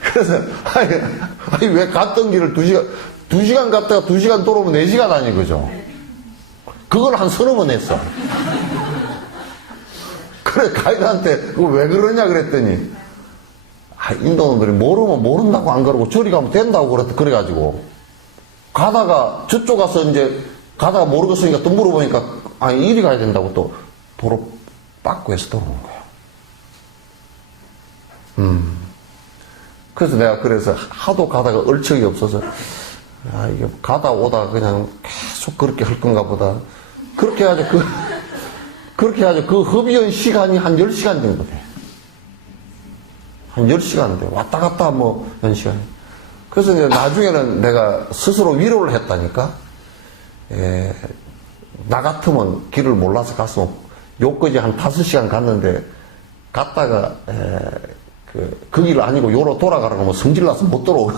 그래서, 아니, 왜 갔던 길을 2시간 갔다가 2시간 돌아오면 4시간 아니, 그죠? 그걸 한 서너 번 했어. 그래, 가이드한테, 그거 왜 그러냐 그랬더니, 인도놈들이 모르면 모른다고 안 그러고 저리 가면 된다고 그래가지고 가다가 저쪽 가서 이제 가다가 모르겠으니까 또 물어보니까 이리 가야 된다고 또 도로 빠꾸 해서 들어오는 거야. 그래서 내가 하도 가다가 얼척이 없어서 이게 가다 오다 그냥 계속 그렇게 할 건가 보다. 그렇게 해가지고 그 허비한 시간이 한 10시간 된 거네. 한 10시간 돼. 왔다 갔다 한 시간. 그래서 이제 나중에는 내가 스스로 위로를 했다니까. 나 같으면 길을 몰라서 갔으면 요까지 한 5시간 갔는데 갔다가 그 길 아니고 요로 돌아가라고 하면 성질나서 못 돌아오고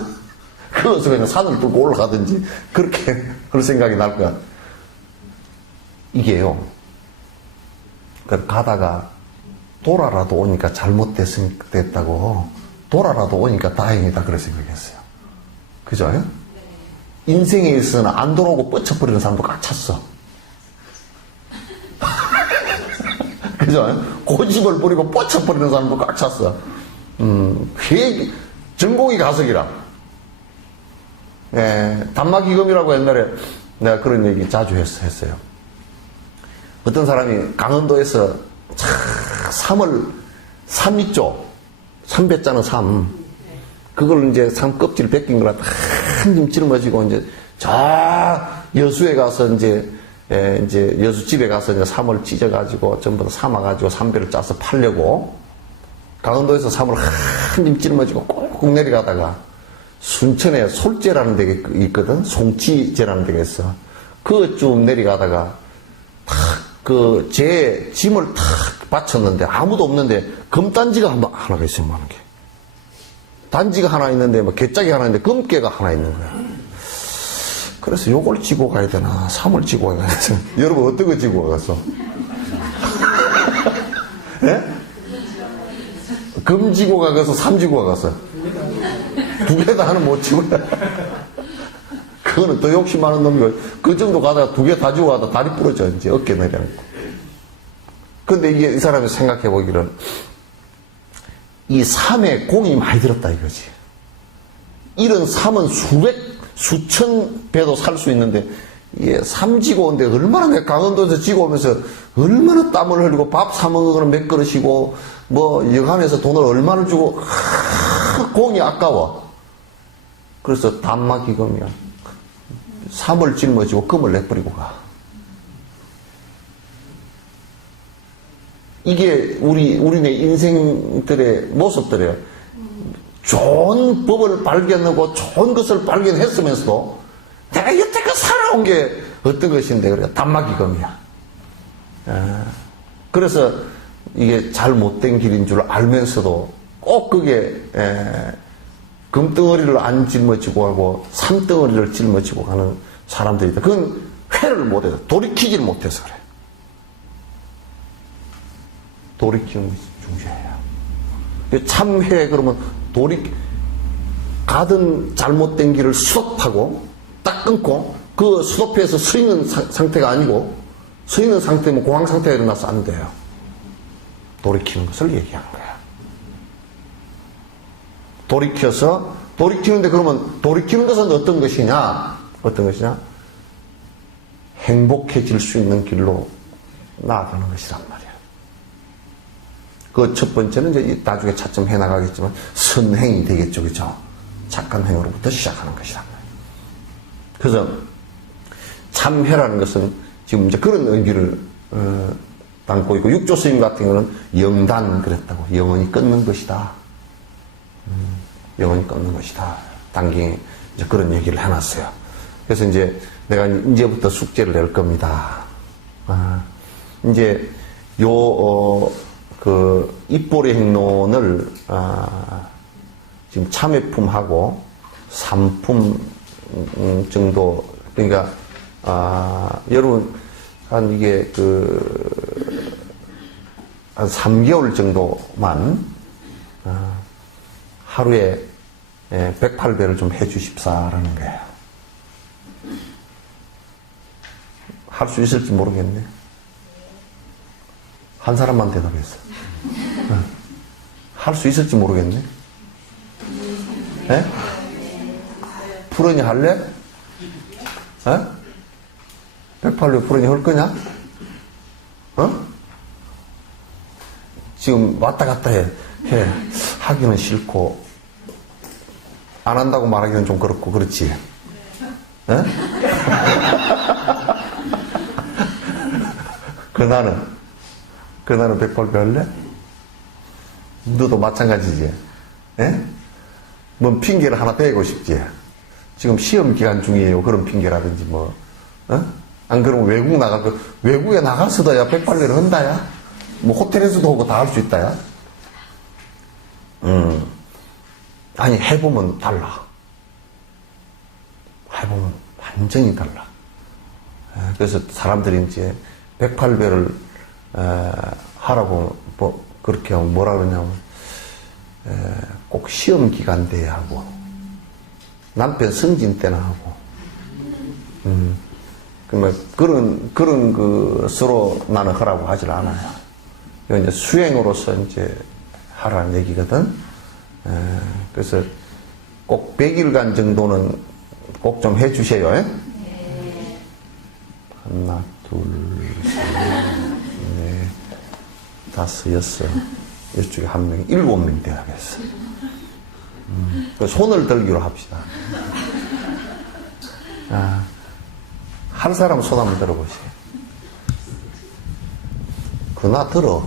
그래서 그냥 산을 뚫고 올라가든지 그렇게 그런 생각이 날 거야. 이게요. 가다가 돌아라도 오니까 잘못됐다고 돌아라도 오니까 다행이다 그런 생각했어요. 그죠? 인생에 있어서는 안 돌아오고 뻗쳐버리는 사람도 꽉 찼어. 그죠? 고집을 부리고 뻗쳐버리는 사람도 꽉 찼어. 전공이 가석이라. 단마기금이라고 옛날에 내가 그런 얘기 자주 했어요. 어떤 사람이 강원도에서 삼 있죠? 삼배자는 삼. 그걸 이제 삼 껍질 벗긴 거라 한줌 짊어지고 이제 여수에 가서 이제 여수집에 가서 이제 삼을 찢어가지고 전부 다 삶아가지고 삼배를 짜서 팔려고 강원도에서 삼을 한줌 짊어지고 꾹꾹 내려가다가 순천에 솔제라는 데가 있거든? 송치제라는 데가 있어. 그거 쭉 내려가다가 그 제 짐을 탁 받쳤는데 아무도 없는데 금단지가 하나가 있어요. 많은 게. 단지가 하나 있는데 개짝이 하나 있는데 금깨가 하나 있는 거야. 그래서 요걸 지고 가야 되나 삼을 지고 가야 되나. 여러분 어떤 거 지고 가겠어? 예? 금 지고 가겠어? 삼 지고 가겠어? 두 개 다 하는 못 지고 가. 그거는 더 욕심 많은 놈이고 그 정도 가다가 2개 다 지고 가다 다리 부러져 이제 어깨 내려앉고. 근데 이게 이 사람이 생각해 보기는 이 삶에 공이 많이 들었다 이거지. 이런 삶은 수천 배도 살 수 있는데, 이게 삶 지고 오는데 얼마나 내가 강원도에서 지고 오면서 얼마나 땀을 흘리고 밥 사먹으면 몇 그릇이고, 뭐, 여간에서 돈을 얼마를 주고, 공이 아까워. 그래서 단막이금이야. 삶을 짊어지고 금을 내버리고 가. 이게 우리네 인생들의 모습들이에요. 좋은 법을 발견하고 좋은 것을 발견했으면서도 내가 여태껏 살아온 게 어떤 것인데, 그래. 단막이금이야. 그래서 이게 잘못된 길인 줄 알면서도 꼭 그게, 금덩어리를 안 짊어지고 하고 산덩어리를 짊어지고 가는 사람들이 있다. 그건 회를 못해서, 돌이키지를 못해서 그래. 돌이키는 것이 중요해요. 참회, 그러면 가던 잘못된 길을 스톱하고, 딱 끊고, 그 스톱해서 서 있는 상태가 아니고, 서 있는 상태면 공황 상태가 일어나서 안 돼요. 돌이키는 것을 얘기하는 거야. 돌이키는데 그러면 돌이키는 것은 어떤 것이냐? 어떤 것이냐? 행복해질 수 있는 길로 나아가는 것이란 말이야. 그 첫 번째는 이제 나중에 차츰 해나가겠지만 선행이 되겠죠, 그죠? 착한 행으로부터 시작하는 것이란 말이야. 그래서 참회라는 것은 지금 이제 그런 의미를 담고 있고, 육조 스님 같은 경우는 영단 그랬다고. 영원히 끊는 것이다. 영원히 끊는 것이다. 단기 이제 그런 얘기를 해놨어요. 그래서 이제 내가 이제부터 숙제를 낼 겁니다. 이제 입보리 행론을 지금 참회품하고 3품 정도, 그러니까 여러분 한 이게 한 3개월 정도만 하루에 108배를 좀 해주십사라는 거예요. 할 수 있을지 모르겠네. 한 사람만 대답했어. 할 수 있을지 모르겠네. 에? 푸른이 할래? 에? 108배 푸른이 할 거냐? 지금 왔다 갔다 해. 하기는 싫고, 안 한다고 말하기는 좀 그렇고, 그렇지? 에? 나는 108배 할래? 너도 마찬가지지? 에? 뭔 핑계를 하나 대고 싶지? 지금 시험 기간 중이에요. 그런 핑계라든지 뭐, 안 그러면 외국에 나가서도 야, 108배를 한다야? 뭐, 호텔에서도 하고 다 할 수 있다야? 아니, 해보면 달라. 해보면 완전히 달라. 그래서 사람들이 이제 108배를 하라고 그렇게 하면 뭐라 그러냐면 꼭 시험 기간 때 하고 남편 승진 때나 하고 그런 것으로 나는 하라고 하질 않아요. 이건 이제 수행으로서 이제 하라는 얘기거든. 그래서 꼭 100일간 정도는 꼭 좀 해주세요. 하나, 둘, 셋, 넷, 다섯, 여섯, 이쪽에 한 명, 7명 돼야겠어. 손을 들기로 합시다. 한 사람 손 한번 들어보세요. 그나 들어.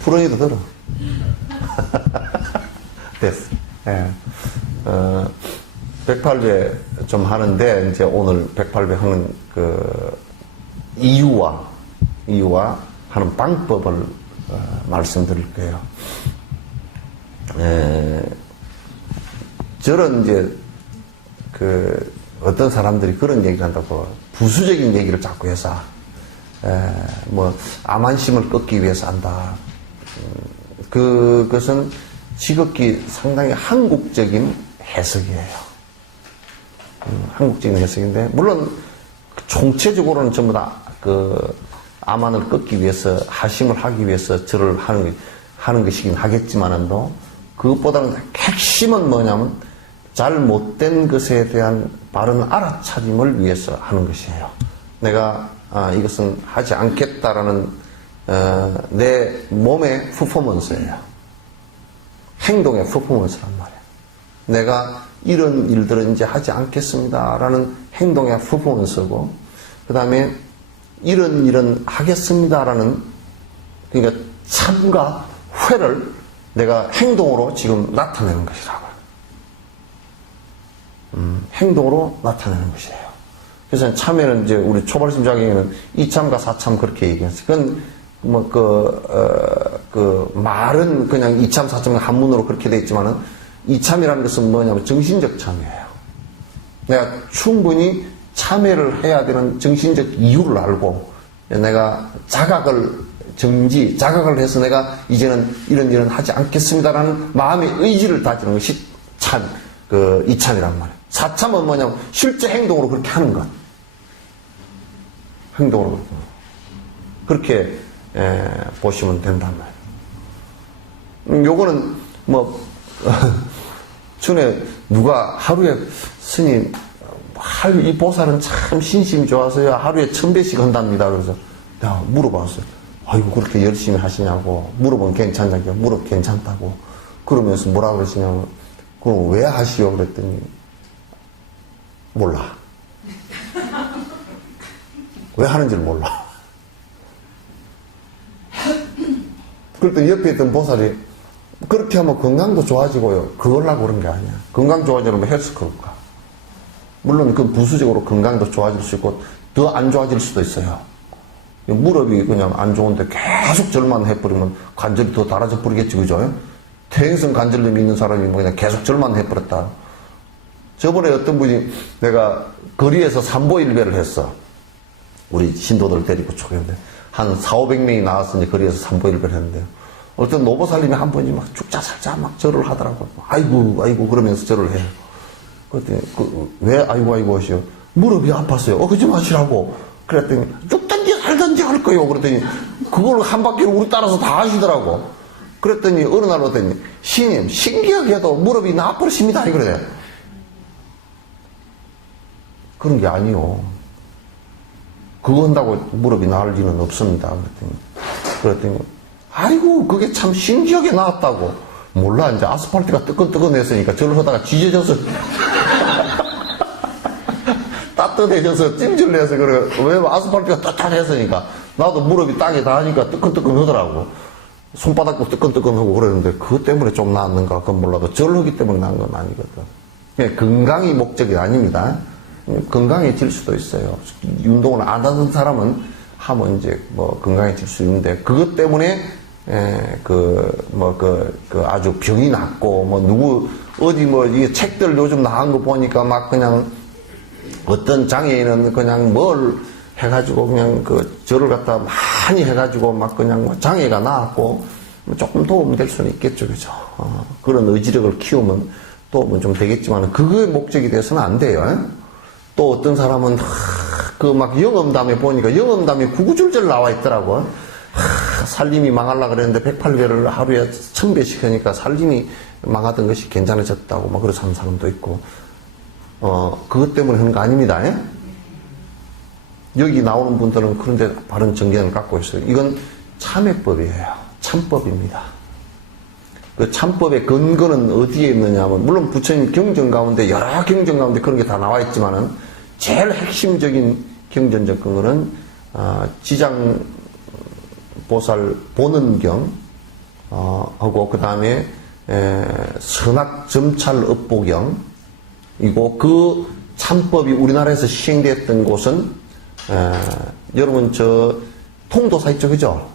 푸른이도 들어. 됐어. 108배 좀 하는데, 이제 오늘 108배 하는 이유와 하는 방법을 말씀드릴 거예요. 저런 이제 어떤 사람들이 그런 얘기를 한다고 부수적인 얘기를 자꾸 해서 뭐 암환심을 끊기 위해서 한다. 그것은 지극히 상당히 한국적인 해석이에요. 한국적인 해석인데, 물론 총체적으로는 전부 다 암환을 끊기 위해서 하심을 하기 위해서 절을 하는 것이긴 하겠지만은도 그것보다는 핵심은 뭐냐면 잘못된 것에 대한 바른 알아차림을 위해서 하는 것이에요. 내가 이것은 하지 않겠다라는 내 몸의 퍼포먼스예요. 행동의 퍼포먼스란 말이에요. 내가 이런 일들은 이제 하지 않겠습니다라는 행동의 퍼포먼스고, 그 다음에 이런 일은 하겠습니다라는, 그러니까 참과 회를 내가 행동으로 지금 나타내는 것이라고요. 행동으로 나타내는 것이에요. 그래서 참회는 이제 우리 초발심자경에는 이참과 사참 그렇게 얘기했어요. 그건 말은 그냥 이참 사참 한문으로 그렇게 돼 있지만은 이참이라는 것은 뭐냐면 정신적 참회예요. 내가 충분히 참회를 해야 되는 정신적 이유를 알고 내가 자각을 해서 내가 이제는 이런 일은 하지 않겠습니다라는 마음의 의지를 다지는 것이 이참이란 말이에요. 사참은 뭐냐면 실제 행동으로 그렇게 하는 것. 행동으로 그렇게 보시면 된단 말이에요. 요거는 전에 누가 하루에 스님 이 보살은 참 신심이 좋아서요 하루에 1000배씩 한답니다. 그래서 내가 물어봤어요. 아이고 그렇게 열심히 하시냐고 물어보면 괜찮냐고 물어보면 괜찮다고 그러면서 뭐라 그러시냐고 그럼 왜 하시오 그랬더니 몰라. 왜 하는지를 몰라. 그랬더니 옆에 있던 보살이 그렇게 하면 건강도 좋아지고요. 그걸라고 그런 게 아니야. 건강 좋아지려면 헬스클럽 가. 물론 그 부수적으로 건강도 좋아질 수 있고 더 안 좋아질 수도 있어요. 무릎이 그냥 안 좋은데 계속 절만 해버리면 관절이 더 달아져 버리겠지, 그죠? 퇴행성 관절염이 있는 사람이 그냥 계속 절만 해버렸다. 저번에 어떤 분이 내가 거리에서 삼보일배를 했어. 우리 신도들 데리고 초겠는데 한 4,500명이 나와서 이제 거리에서 삼보일배를 했는데 어떤 노보살님이 한 분이 막 죽자살자 막 절을 하더라고. 아이고 그러면서 절을 해요. 그랬더니 왜 아이고 하시오? 무릎이 아팠어요. 그러지 마시라고. 그랬더니 죽든지 살든지 할 거요. 그랬더니 그걸 한 바퀴를 우리 따라서 다 하시더라고. 그랬더니 어느 날 오더니 신임 신기하게도 무릎이 나아버리십니다. 그래. 그런 게 아니요. 그거 한다고 무릎이 나을 리는 없습니다. 그랬더니 아이고 그게 참 신기하게 나았다고. 몰라 이제 아스팔트가 뜨끈뜨끈했으니까 저를 하다가 쥐져져서 따뜻해져서 찜질내서 그래. 왜 아스팔트가 따뜻했으니까 나도 무릎이 땅에 닿으니까 뜨끈뜨끈 하더라고. 손바닥도 뜨끈뜨끈하고 그러는데 그것 때문에 좀 나았는가 그건 몰라도 절 하기 때문에 나은 건 아니거든. 그냥 건강이 목적이 아닙니다. 건강해질 수도 있어요. 운동을 안 하던 사람은 하면 이제 건강해질 수 있는데 그것 때문에 아주 병이 낫고 어디 책들 요즘 나온 거 보니까 막 그냥 어떤 장애인은 그냥 뭘 해가지고 그냥 절을 갖다 많이 해가지고 막 그냥 장애가 나았고 조금 도움 될 수는 있겠죠, 그죠? 그런 의지력을 키우면 도움은 좀 되겠지만 그거의 목적이 돼서는 안 돼요. 또 어떤 사람은 막 영엄담에 보니까 영엄담에 구구절절 나와 있더라고. 살림이 망하려고 그랬는데 108배를 하루에 1000배씩 하니까 살림이 망하던 것이 괜찮아졌다고 막 그렇게 하는 사람도 있고 그것 때문에 하는 거 아닙니다. 여기 나오는 분들은 그런데 바른 정견을 갖고 있어요. 이건 참회법이에요. 참법입니다. 그 참법의 근거는 어디에 있느냐 하면 물론 부처님 경전 가운데 여러 경전 가운데 그런 게 다 나와 있지만은 제일 핵심적인 경전적 근거는 지장보살 보는경 하고 그 다음에 선악점찰업보경 이고 그 참법이 우리나라에서 시행되었던 곳은 여러분 통도사 있죠, 그죠?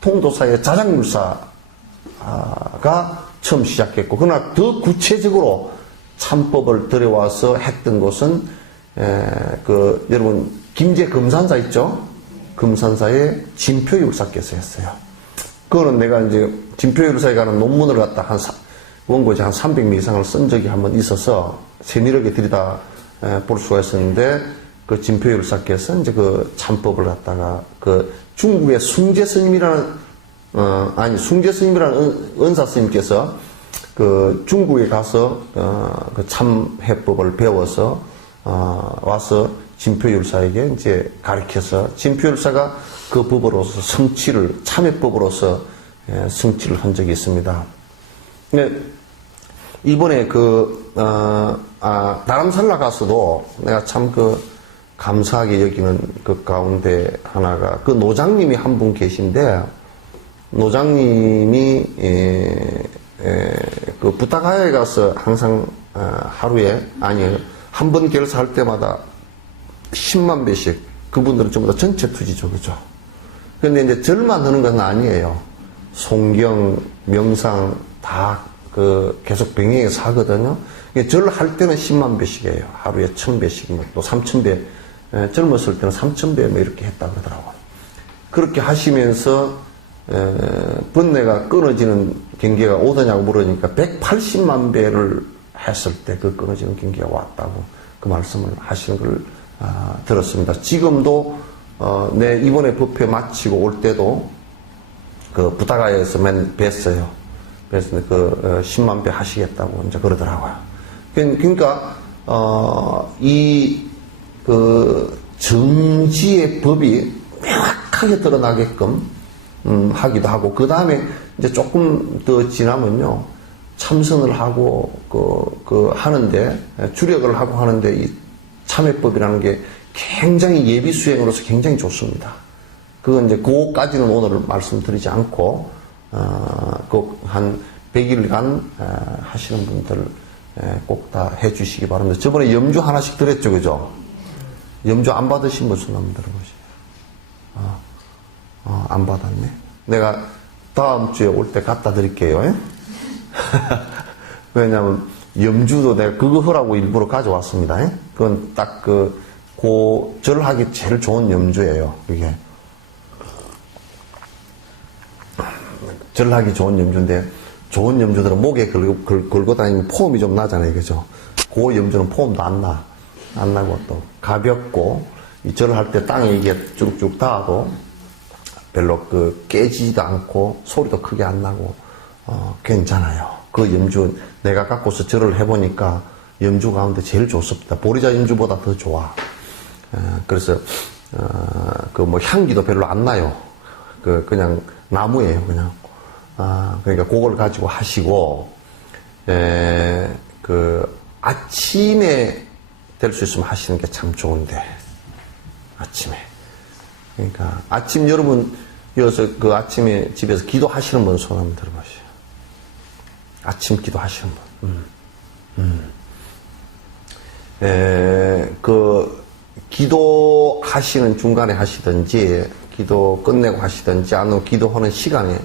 통도사의 자장률사가 처음 시작했고 그러나 더 구체적으로 참법을 들여와서 했던 곳은 여러분 김제금산사 있죠? 금산사의 진표율사께서 했어요. 그거는 내가 이제 진표율사에 관한 논문을 갖다 원고지 한 300명 이상을 쓴 적이 한번 있어서 세밀하게 들여다 볼 수가 있었는데 그 진표율사께서 이제 그 참법을 갖다가 그 중국의 숭제 스님이라는 숭제 스님이라는 은사 스님께서 그 중국에 가서 그 참회법을 배워서 와서 진표율사에게 이제 가르쳐서 진표율사가 그 법으로서 참회법으로서 성취를 한 적이 있습니다. 근데 이번에 다람살라 가서도 내가 참 감사하게 여기는 그 가운데 하나가 그 노장님이 한 분 계신데, 노장님이 그 부타가야에 가서 항상 하루에 한 번 결사할 때마다 10만 배씩, 그분들은 전부 다 전체 투지죠, 그죠? 근데 이제 절만 하는 건 아니에요. 송경, 명상 다 계속 병행해서 하거든요. 절할 때는 10만 배씩이에요. 하루에 1000배씩, 또 3000배, 젊었을 때는 3000배 뭐 이렇게 했다 그러더라고요. 그렇게 하시면서 번뇌가 끊어지는 경계가 오더냐고 물으니까 180만 배를 했을 때 그 끊어지는 경계가 왔다고 그 말씀을 하시는 걸 들었습니다. 지금도 내 이번에 법회 마치고 올 때도 그 부타가야에서 맨 뵀어요. 그래서 10만 배 하시겠다고 이제 그러더라고요. 그러니까 정지의 법이 명확하게 드러나게끔 하기도 하고, 그 다음에 이제 조금 더 지나면요, 참선을 하고 하는데, 주력을 하고 하는데 이 참회법이라는 게 굉장히 예비 수행으로서 굉장히 좋습니다. 그건 이제 그거까지는 오늘 말씀드리지 않고 한 100일간 하시는 분들 꼭 다 해주시기 바랍니다. 저번에 염주 하나씩 드렸죠, 그죠? 염주 안 받으신 분 손 한번 들어보세요. 안 받았네. 내가 다음 주에 올 때 갖다 드릴게요. 왜냐면 염주도 내가 그거 하라고 일부러 가져왔습니다. 그건 딱 절하기 제일 좋은 염주예요. 그게 절하기 좋은 염주인데, 좋은 염주들은 목에 걸고 다니면 폼이 좀 나잖아요, 그죠? 그 염주는 폼도 안 나고 또 가볍고, 이 절할 때 땅에 이게 쭉쭉 닿아도 별로 깨지지도 않고 소리도 크게 안 나고 괜찮아요. 그 염주 내가 갖고서 절을 해보니까 염주 가운데 제일 좋습니다. 보리자 염주보다 더 좋아. 그래서 향기도 별로 안 나요. 그냥 나무예요, 그냥. 그러니까 그걸 가지고 하시고, 아침에 될 수 있으면 하시는 게 참 좋은데, 아침에. 그러니까, 아침 여러분, 여기서 아침에 집에서 기도하시는 분 손 한번 들어보세요. 아침 기도하시는 분. 기도하시는 중간에 하시든지, 기도 끝내고 하시든지, 아니면 기도하는 시간에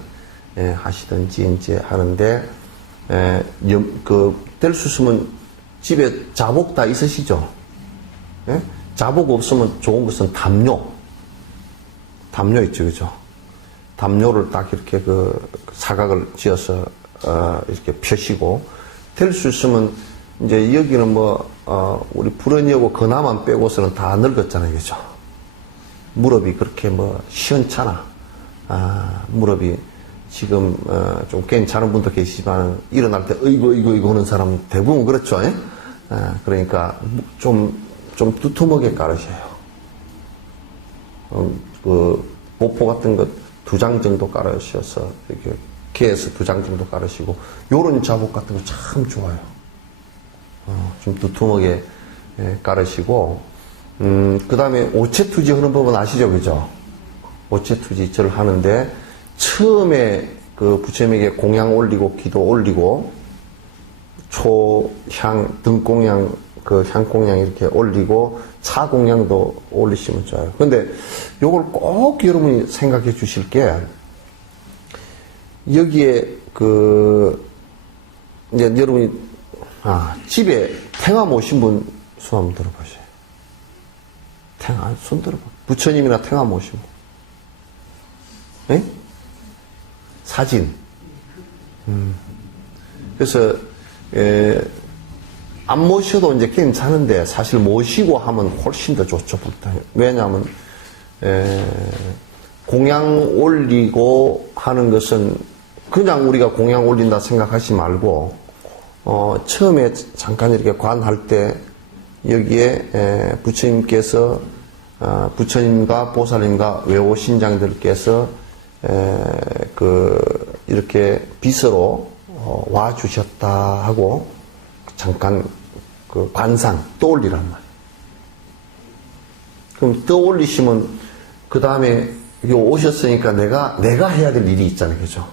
하시든지 이제 하는데, 될 수 있으면 집에 자복 다 있으시죠? 예? 자복 없으면 좋은 것은 담요 있죠, 그죠? 담요를 딱 이렇게 사각을 지어서, 이렇게 펴시고, 될 수 있으면 이제 여기는 우리 불언이하고 근하만 빼고서는 다 늙었잖아요, 그죠? 무릎이 그렇게 시원찮아. 무릎이 지금 좀 괜찮은 분도 계시지만 일어날 때 이거 하는 사람 대부분 그렇죠. 그러니까 좀 두툼하게 깔으셔요. 보포 같은 것 2장 정도 깔으셔서 이렇게 개에서 2장 정도 깔으시고, 요런 자복 같은 거 참 좋아요. 좀 두툼하게 깔으시고, 그 다음에 오체투지 하는 법은 아시죠, 그죠? 오체투지 절을 하는데, 처음에 부처님에게 공양 올리고 기도 올리고 초향 등공양 향공양 이렇게 올리고 차공양도 올리시면 좋아요. 근데 요걸 꼭 여러분이 생각해 주실 게, 여기에 이제 여러분이 집에 탱화 모신 분 손 한번 들어보세요. 탱화 손 들어봐. 부처님이나 탱화 모신 분. 에? 사진. 그래서, 안 모셔도 이제 괜찮은데, 사실 모시고 하면 훨씬 더 좋죠, 왜냐하면, 공양 올리고 하는 것은 그냥 우리가 공양 올린다 생각하지 말고, 처음에 잠깐 이렇게 관할 때 여기에 부처님께서, 부처님과 보살님과 외호신장들께서 이렇게 빛으로 와 주셨다 하고 잠깐 그 관상 떠올리란 말. 그럼 떠올리시면 그 다음에 여기 오셨으니까 내가 해야 될 일이 있잖아요, 그죠?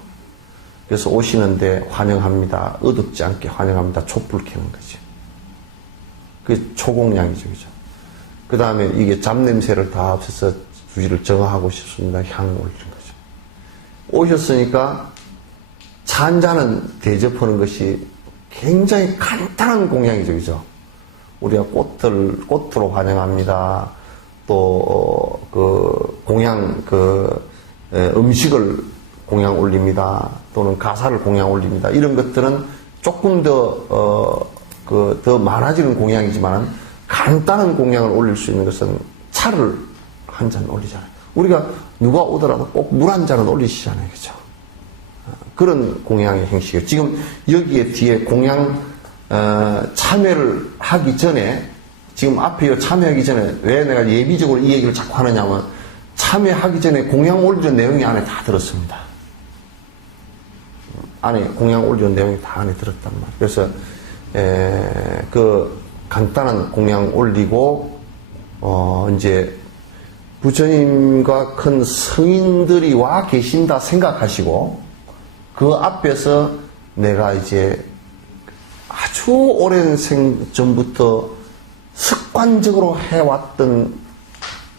그래서 오시는데 환영합니다. 의득지 않게 환영합니다. 촛불 켜는 거죠. 그게 초공양이죠, 그죠? 그 다음에 이게 잡냄새를 다 없애서 주의를 정화하고 싶습니다. 향을 올리는 거죠. 오셨으니까 차 한 잔은 대접하는 것이 굉장히 간단한 공양이죠, 그죠? 우리가 꽃으로 환영합니다. 또, 공양, 음식을 공양 올립니다. 또는 가사를 공양 올립니다. 이런 것들은 조금 더 많아지는 공양이지만 간단한 공양을 올릴 수 있는 것은 차를 한 잔 올리잖아요. 우리가 누가 오더라도 꼭 물 한 잔은 올리시잖아요. 그죠? 그런 공양의 행식이에요. 지금 여기에 뒤에 공양, 참여를 하기 전에, 지금 앞에 참여하기 전에 왜 내가 예비적으로 이 얘기를 자꾸 하느냐면 참여하기 전에 공양 올리는 내용이 안에 다 들었습니다. 안에 공양 올리는 내용이 다 안에 들었단 말이에요. 그래서 그 간단한 공양 올리고 이제 부처님과 큰 성인들이 와 계신다 생각하시고 그 앞에서 내가 이제 아주 오랜 전부터 습관적으로 해왔던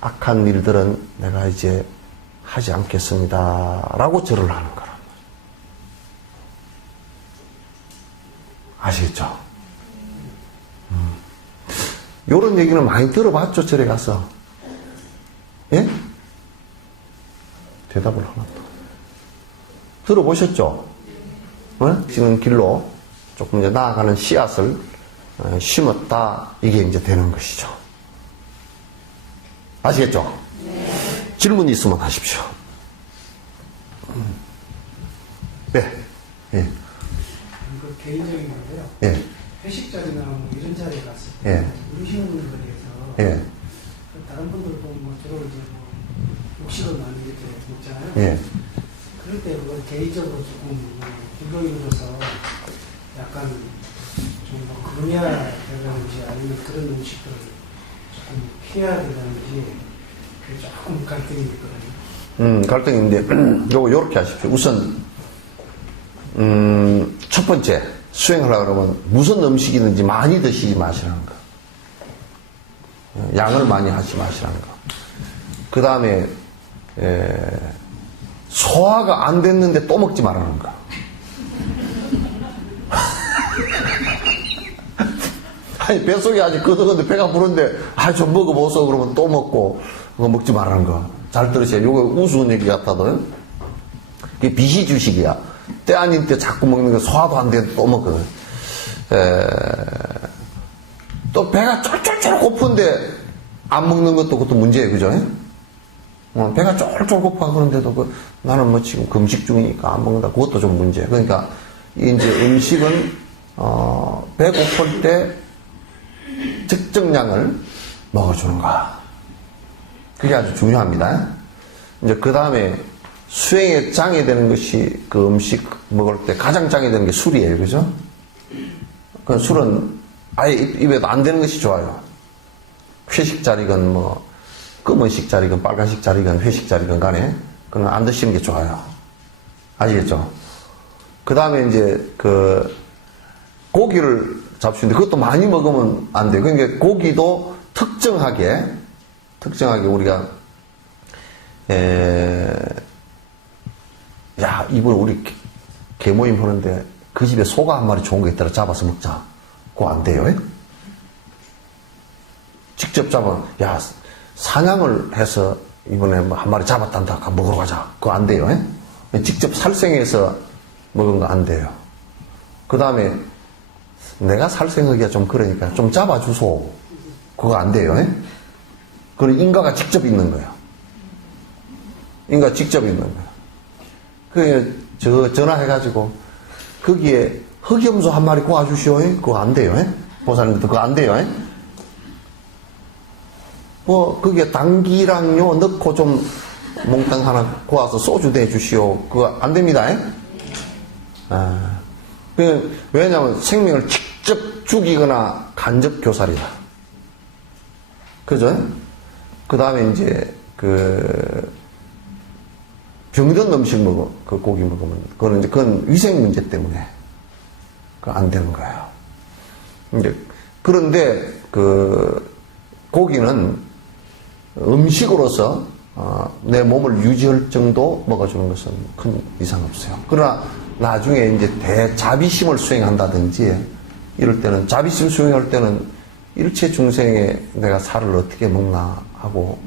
악한 일들은 내가 이제 하지 않겠습니다. 라고 절을 하는 거란 말이에요. 아시겠죠? 요런 얘기는 많이 들어봤죠, 절에 가서. 예? 대답을 하나도. 들어보셨죠? 지는 길로 조금 이제 나아가는 씨앗을 심었다. 이게 이제 되는 것이죠. 아시겠죠? 네. 질문 있으면 하십시오. 네. 예. 그 개인적인 건데요. 예. 회식 자리나 뭐 이런 자리에 갔을 때 예. 음식을 먹는 거에 대해서 예. 다른 분들도 뭐 주로 이제 뭐 육식을 많이 이렇게 먹잖아요. 예. 그럴 때 그걸 개인적으로 조금 불교인으로서 약간 좀뭐 금해야 되는지 아니면 그런 음식들을 조금 피해야 되는지 그게 조금 갈등이 있거든요. 갈등인데 요렇게 하십시오. 우선 첫 번째 수행하려고 그러면 무슨 음식이든지 많이 드시지 마시라는 거. 양을 많이 하지 마시라는 거. 그 다음에 소화가 안 됐는데 또 먹지 말라는 거. 아니 뱃속이 아직 끄덕는데 배가 부른데 좀 먹어보소 그러면 또 먹고 그거 먹지 말라는 거. 잘 들으세요. 이거 우스운 얘기 같아도 이게 비시주식이야. 때 아닌 때 자꾸 먹는 거 소화도 안 되는데 또 먹거든. 또 배가 쫄쫄쫄 고픈데 안 먹는 것도 그것도 문제예요. 그죠? 배가 쫄쫄 고파 그런데도 나는 뭐 지금 금식 중이니까 안 먹는다. 그것도 좀 문제예요. 그러니까 이제 음식은 배고플 때 적정량을 먹어주는 거. 그게 아주 중요합니다. 이제 그 다음에 수행에 짱이 되는 것이 그 음식 먹을 때 가장 짱이 되는 게 술이에요. 그죠? 그 술은 아예 입에도 안 되는 것이 좋아요. 회식 자리건 뭐 검은식 자리건 빨간식 자리건 회식 자리건 간에 그건 안 드시는 게 좋아요. 아시겠죠? 그 다음에 이제 그 고기를 잡수는데 그것도 많이 먹으면 안 돼요. 그러니까 고기도 특정하게 우리가 야 이번에 우리 개모임 하는데 그 집에 소가 한 마리 좋은 거 있더라 잡아서 먹자. 그거 안 돼요. 직접 야 사냥을 해서 이번에 뭐 한 마리 잡았단다. 먹으러 가자. 그거 안 돼요. 직접 살생해서 먹은 거 안 돼요. 그 다음에 내가 살생하기가 좀 그러니까 좀 잡아주소. 그거 안 돼요. 그건 인가가 직접 있는 거예요. 그러니까 직접 있는 거야. 그게 전화해가지고 거기에 흑염소 한 마리 구워주시오. 그거 안 돼요. 보살님들 그거 안 돼요. 뭐 그게 당기랑요 넣고 좀 몽땅 하나 구워서 소주 내주시오. 그거 안 됩니다. 왜냐하면 생명을 직접 죽이거나 간접 교살이다. 그죠? 그 다음에 이제 병든 음식 그 고기 먹으면 그건 위생 문제 때문에 안 되는 거예요. 이제 그런데 고기는 음식으로서 내 몸을 유지할 정도 먹어주는 것은 큰 이상 없어요. 그러나 나중에 이제 대자비심을 수행한다든지 이럴 때는 자비심 수행할 때는 일체 중생에 내가 살을 어떻게 먹나 하고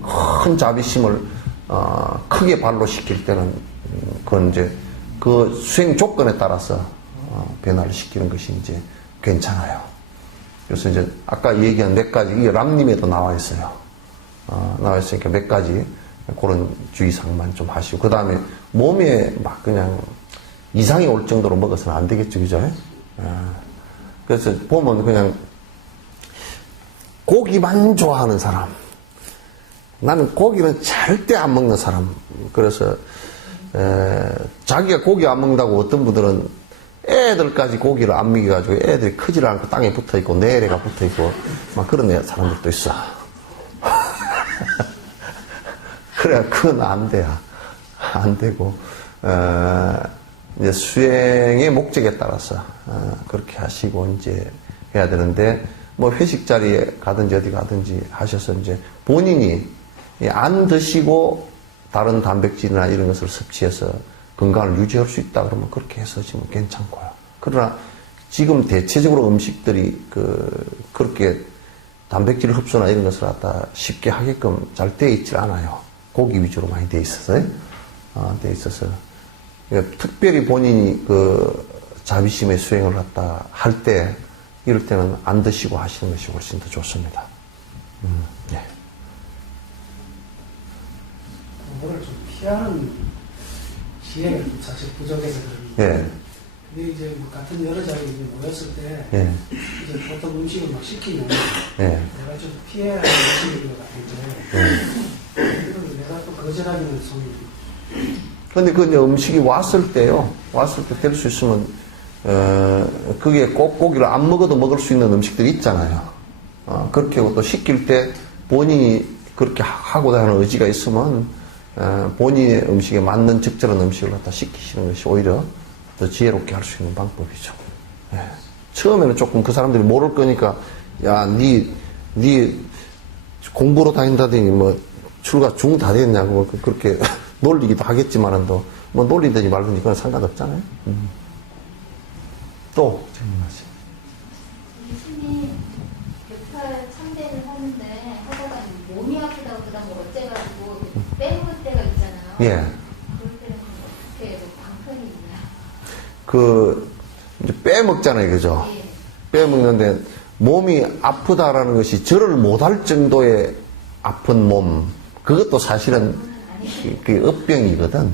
큰 자비심을 크게 발로 시킬 때는 그건 이제 그 수행 조건에 따라서 변화를 시키는 것이 이제 괜찮아요. 그래서 이제 아까 얘기한 몇 가지 이게 람님에도 나와 있어요. 나와 있으니까 몇 가지 그런 주의사항만 좀 하시고 그 다음에 몸에 막 그냥 이상이 올 정도로 먹어서는 안 되겠죠, 그죠? 그래서 보면 그냥 고기만 좋아하는 사람, 나는 고기는 절대 안 먹는 사람. 그래서 자기가 고기 안 먹는다고 어떤 분들은 애들까지 고기를 안 먹여가지고 애들이 크질 않고 땅에 붙어있고 내래가 붙어있고 막 그런 사람들도 있어. 그래, 그건 안 돼요. 안 되고 이제 수행의 목적에 따라서 그렇게 하시고 이제 해야 되는데 뭐 회식 자리에 가든지 어디 가든지 하셔서 이제 본인이 안 드시고 다른 단백질이나 이런 것을 섭취해서 건강을 유지할 수 있다 그러면 그렇게 해서 지금 괜찮고요. 그러나 지금 대체적으로 음식들이 그렇게 단백질 흡수나 이런 것을 갖다 쉽게 하게끔 잘 돼 있질 않아요. 고기 위주로 많이 돼 있어서요. 돼 있어서. 그러니까 특별히 본인이 자비심의 수행을 갖다 할 때, 이럴 때는 안 드시고 하시는 것이 훨씬 더 좋습니다. 네. 그거를 좀 피하는 지혜가 사실 부족해서 그런데. 예. 근데 이제 뭐 같은 여러 자리에 이제 모였을 때, 예. 이제 보통 음식을 막 시키면, 예. 내가 좀 피해야 하는 음식인 것 같은데, 이걸 내가 또 거절하기는 좀. 근데 그 이제 음식이 왔을 때요, 왔을 때 될 수 있으면, 그게 꼭 고기를 안 먹어도 먹을 수 있는 음식들이 있잖아요. 그렇게 하고 또 시킬 때 본인이 그렇게 하고자 하는 의지가 있으면, 본인의 음식에 맞는 적절한 음식을 갖다 시키시는 것이 오히려 더 지혜롭게 할 수 있는 방법이죠. 예. 처음에는 조금 그 사람들이 모를 거니까, 야, 니 공부로 다닌다더니 뭐, 출가 중 다 됐냐고, 그렇게 놀리기도 하겠지만은 또, 뭐 놀리든지 말든지 그건 상관없잖아요. 또, 질문하세요. 교수님, 격탈 참배를 하는데, 하다가 몸이 아프다고 그다음 뭐 어째가지고 빼먹을 때가 있잖아요. 예. 그럴 때는 어떻게 뭐 방편이 있나요? 이제 빼먹잖아요, 그죠? 예. 빼먹는데, 몸이 아프다라는 것이 절을 못할 정도의 아픈 몸, 그것도 사실은 그 업병이거든.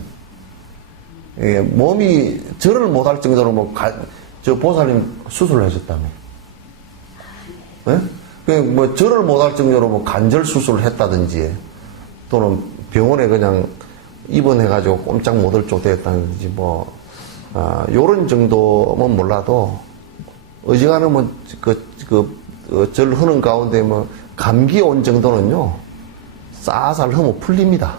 예, 몸이 절을 못할 정도로 저 보살님 수술을 하셨다며. 예? 뭐 절을 못할 정도로 뭐 관절 수술을 했다든지, 또는 병원에 그냥 입원해가지고 꼼짝 못할 정도 했다든지, 뭐, 요런 정도면 몰라도, 어지간하면 절 흐는 가운데 뭐, 감기 온 정도는요, 쌀쌀 흐면 풀립니다.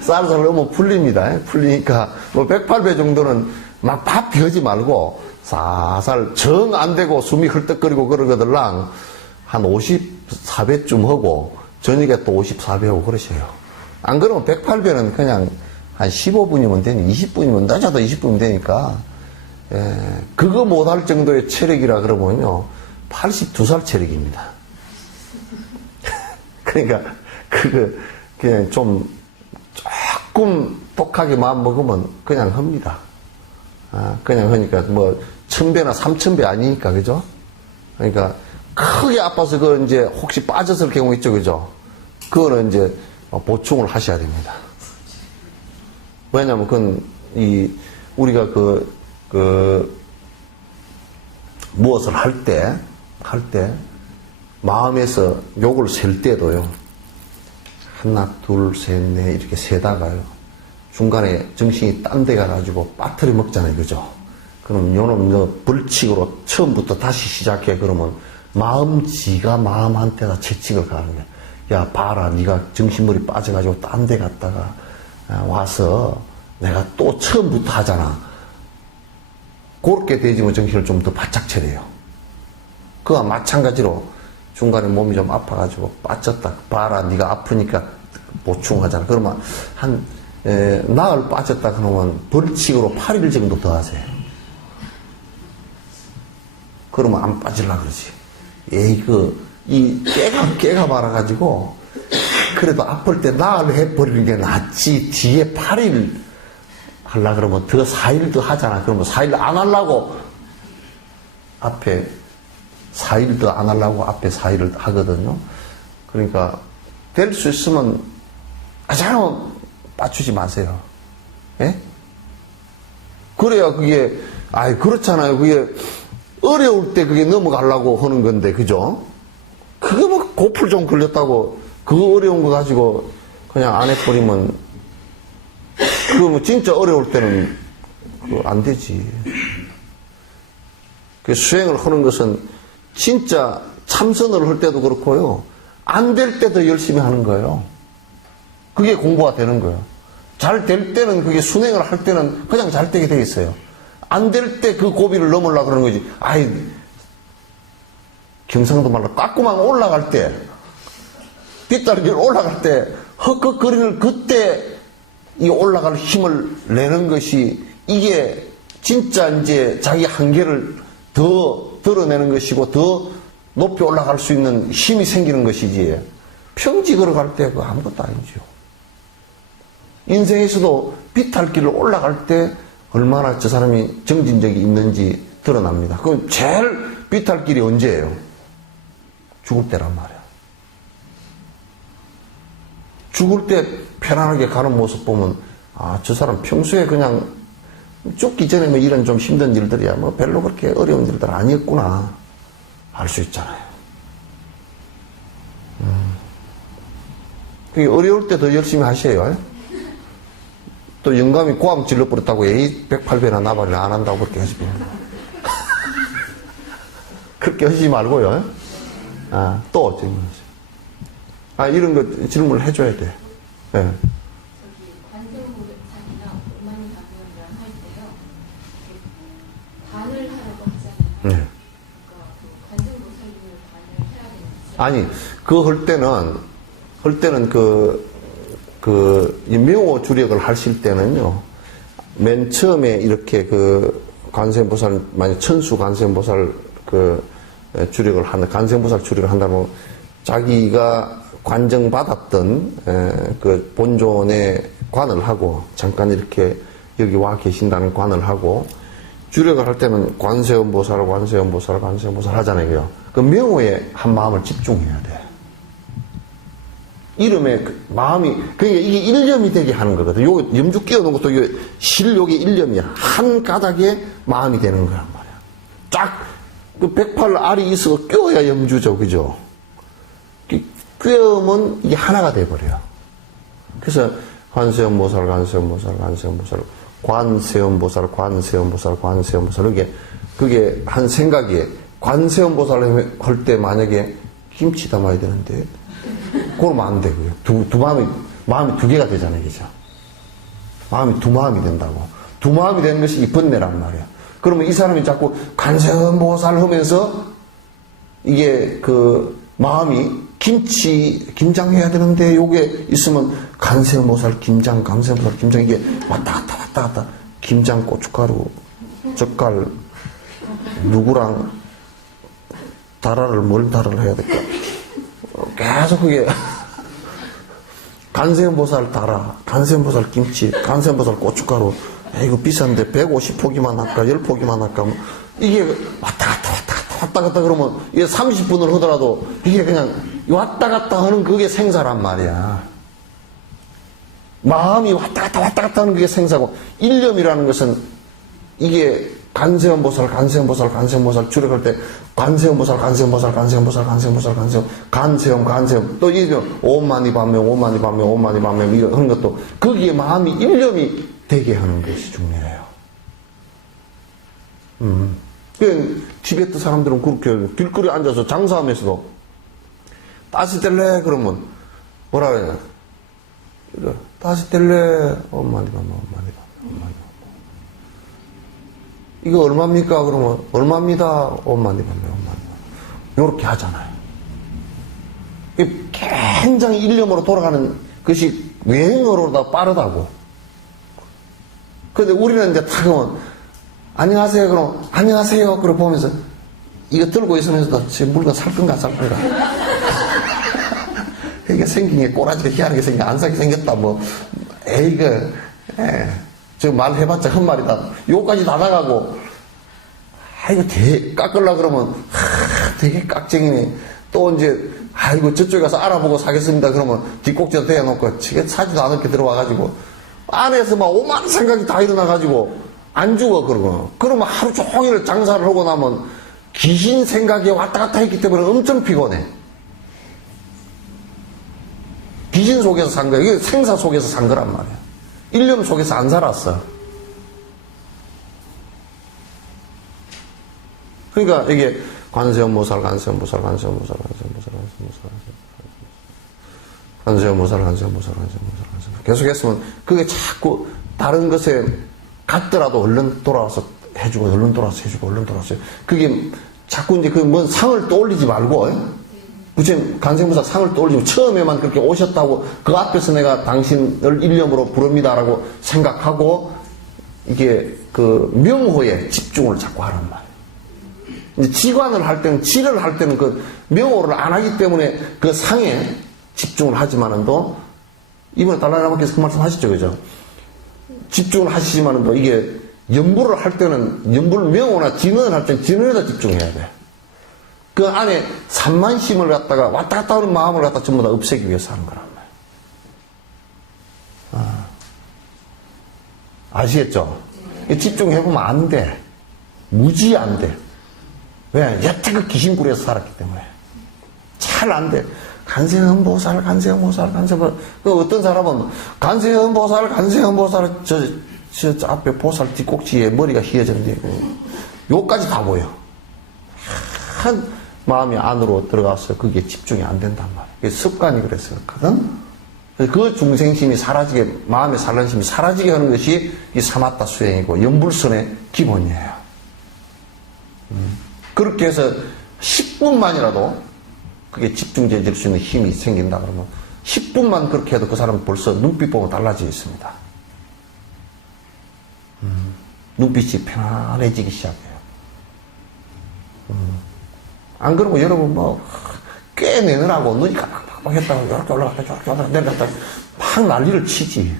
쌀쌀 흐면 풀립니다. 풀리니까, 뭐, 108배 정도는 막 바삐 하지 말고, 살살 정 안 되고 숨이 헐떡거리고 그러거들랑, 한 54배쯤 하고, 저녁에 또 54배 하고 그러셔요. 안 그러면 108배는 그냥 한 15분이면 되니, 20분이면, 낮아도 20분이면 되니까, 그거 못할 정도의 체력이라 그러면요, 82살 체력입니다. 그러니까, 그냥 좀, 조금 독하게 마음 먹으면 그냥 합니다. 그냥 하니까 뭐, 1000배나 3000배 아니니까, 그죠? 그러니까, 크게 아파서 이제 혹시 빠졌을 경우 있죠, 그죠? 그거는 이제 보충을 하셔야 됩니다. 왜냐면 그건 우리가 무엇을 할 때 마음에서 욕을 셀 때도요. 하나, 둘, 셋, 넷 이렇게 세다가요. 중간에 정신이 딴 데 가가지고 빠뜨려 먹잖아요. 그죠? 그럼 요놈 너 벌칙으로 처음부터 다시 시작해. 그러면 지가 마음한테다 채찍을 가는 거야. 야, 봐라. 네가 정신머리 빠져가지고 딴 데 갔다가 와서 내가 또 처음부터 하잖아. 그렇게 되지면 정신을 좀 더 바짝 차려요. 그와 마찬가지로 중간에 몸이 좀 아파가지고 빠졌다. 봐라. 네가 아프니까 보충하잖아. 그러면 나흘 빠졌다 그러면 벌칙으로 8일 정도 더 하세요. 그러면 안 빠질라 그러지. 깨가 말아가지고, 그래도 아플 때 나흘 해버리는 게 낫지. 뒤에 8일 하려 그러면 더 4일 더 하잖아. 그러면 4일 안 하려고 앞에 4일 더 안 하려고 앞에 4일을 하거든요. 그러니까 될 수 있으면 아장 빠추지 마세요. 예? 그래야 그게 그렇잖아요. 그게 어려울 때 그게 넘어가려고 하는 건데, 그죠? 그거 뭐 고풀 좀 걸렸다고 그 어려운 거 가지고 그냥 안 해버리면 그거 뭐 진짜 어려울 때는 그거 안 되지. 그 수행을 하는 것은 진짜 참선을 할 때도 그렇고요. 안 될 때도 열심히 하는 거예요. 그게 공부가 되는 거예요. 잘 될 때는 그게 순행을 할 때는 그냥 잘 되게 돼 있어요. 안 될 때 그 고비를 넘으려고 그러는 거지. 경상도 말로 깎고만 올라갈 때, 빗다리를 올라갈 때, 헉헉거리는 그때 이 올라갈 힘을 내는 것이 이게 진짜 이제 자기 한계를 더 드러내는 것이고 더 높이 올라갈 수 있는 힘이 생기는 것이지. 평지 걸어갈 때 그거 아무것도 아니죠. 인생에서도 비탈길을 올라갈 때 얼마나 저 사람이 정진적이 있는지 드러납니다. 그럼 제일 비탈길이 언제예요? 죽을 때란 말이야. 죽을 때 편안하게 가는 모습 보면 저 사람 평소에 그냥 죽기 전에 뭐 이런 좀 힘든 일들이야 뭐 별로 그렇게 어려운 일들 아니었구나 알 수 있잖아요. 그게 어려울 때 더 열심히 하셔요. 또 영감이 고함 질러버렸다고 108배나 나발을 안 한다고 그렇게 하시면 그렇게 하시지 말고요. 또 이런 거 질문을 해줘야 돼. 네. 관세음보살이나 오만이 가부원이랑 할 때요, 관을 하라고 하잖아요. 네. 그러니까 관세음보살님을 관을 해야 되는지. 아니, 그거 할 때는 이 명호 주력을 하실 때는요, 맨 처음에 이렇게 관세음보살, 만약 천수 관세음보살 주력을 관세음보살 주력을 한다면 자기가 관정받았던 본존의 관을 하고 잠깐 이렇게 여기 와 계신다는 관을 하고 주력을 할 때는 관세음보살 하잖아요. 그 명호에 한 마음을 집중해야 돼. 이름에 마음이, 그러니까 이게 일념이 되게 하는 거거든. 요거 염주 끼워놓은 것도 이게 실욕의 일념이야. 한 가닥에 마음이 되는 거란 말이야. 쫙, 108알이 있어 껴야 염주죠. 그죠? 꿰으면 이게 하나가 돼버려요. 그래서 관세음보살, 그게 한 생각이, 관세음보살 할 때 만약에 김치 담아야 되는데, 그러면 안 되고요. 마음이 두 개가 되잖아요. 그죠? 마음이 두 마음이 된다고. 두 마음이 되는 것이 이 번뇌란 말이야. 그러면 이 사람이 자꾸 관세음보살 하면서 이게 마음이 김장해야 되는데 요게 있으면 관세음보살 김장 이게 왔다 갔다 김장 고춧가루 젓갈 누구랑 뭘 달아를 해야 될까? 계속 그게 관세음보살 달아, 관세음보살 김치, 관세음보살 고춧가루. 이거 비싼데 150포기만 할까 10포기만 할까 이게 왔다 갔다 왔다 갔다 그러면 이게 30분을 하더라도 이게 그냥 왔다 갔다 하는 그게 생사란 말이야. 마음이 왔다 갔다 하는 그게 생사고, 일념이라는 것은 이게 간세음보살 주력할 때 간세음보살 간세음 또 이게 오만이 반면 이런 하는 것도 거기에 마음이 일념이 되게 하는 것이 중요해요. 그 티베트 사람들은 그렇게 길거리에 앉아서 장사하면서도 다시 뗄래 그러면 뭐라 그래요? 다시 뗄래 오만이 반면 이거 얼마입니까? 그러면 얼마입니다. 5만이 요렇게 하잖아요. 굉장히 일념으로 돌아가는 것이 외행어로다 빠르다고. 근데 우리는 이제 탁 오면 안녕하세요. 그럼 안녕하세요. 그러고 보면서 이거 들고 있으면서도 지금 물건 살 건가 살 건가. 이게 생긴 게 꼬라지가 희한하게 생긴 안 사게 생겼다 뭐. 저 말 해봤자 헛말이다. 요까지 다 나가고, 아이고, 깎으려고 그러면, 되게 깍쟁이네. 또 이제, 아이고, 저쪽에 가서 알아보고 사겠습니다. 그러면 뒷꼭지도 대놓고, 지금 사지도 않게 들어와가지고, 안에서 막 오만 생각이 다 일어나가지고, 안 죽어, 그러고. 그러면 하루 종일 장사를 하고 나면, 귀신 생각이 왔다 갔다 했기 때문에 엄청 피곤해. 귀신 속에서 산 거야. 이게 생사 속에서 산 거란 말이야. 일념 속에서 안 살았어. 그러니까 이게 관세음보살 계속 했으면 그게 자꾸 다른 것에 갔더라도 얼른 돌아와서 해주고 그게 자꾸 이제 그 뭔 상을 떠올리지 말고 부처님 간세음보살 상을 떠올리고 처음에만 그렇게 오셨다고 그 앞에서 내가 당신을 일념으로 부릅니다라고 생각하고 이게 그 명호에 집중을 자꾸 하란 말이에요. 이제 지관을 할 때는 지를 할 때는 그 명호를 안 하기 때문에 그 상에 집중을 하지만은도 이번에 달라라마께서 그 말씀 하셨죠, 그죠? 집중을 하시지만은도 이게 연부를 할 때는 연부를 명호나 진언을 할 때는 진언에다 집중해야 돼. 그 안에 산만심을 갖다가 왔다 갔다 하는 마음을 갖다 전부 다 없애기 위해서 하는 거란 말이에요. 아시겠죠? 집중해보면 안 돼. 무지 안 돼. 왜? 여태 그 귀신구리에서 살았기 때문에. 잘 안 돼. 간세음보살. 그 어떤 사람은 간세음보살, 저 앞에 보살 뒷꼭지에 머리가 휘어졌는데, 요까지 다 보여. 한 마음이 안으로 들어가서 그게 집중이 안 된단 말이야. 습관이 그랬었거든. 그 중생심이 사라지게, 마음의 산란심이 사라지게 하는 것이 이 사마타 수행이고 연불선의 기본이에요. 그렇게 해서 10분만이라도 그게 집중되어 질 수 있는 힘이 생긴다 그러면 10분만 그렇게 해도 그 사람은 벌써 눈빛 보면 달라져 있습니다. 눈빛이 편안해지기 시작해요. 안 그러면 여러분 꿰내느라고 눈이 깜빡깜빡 했다가 이렇게 올라갔다 저렇게 내려갔다 막 난리를 치지.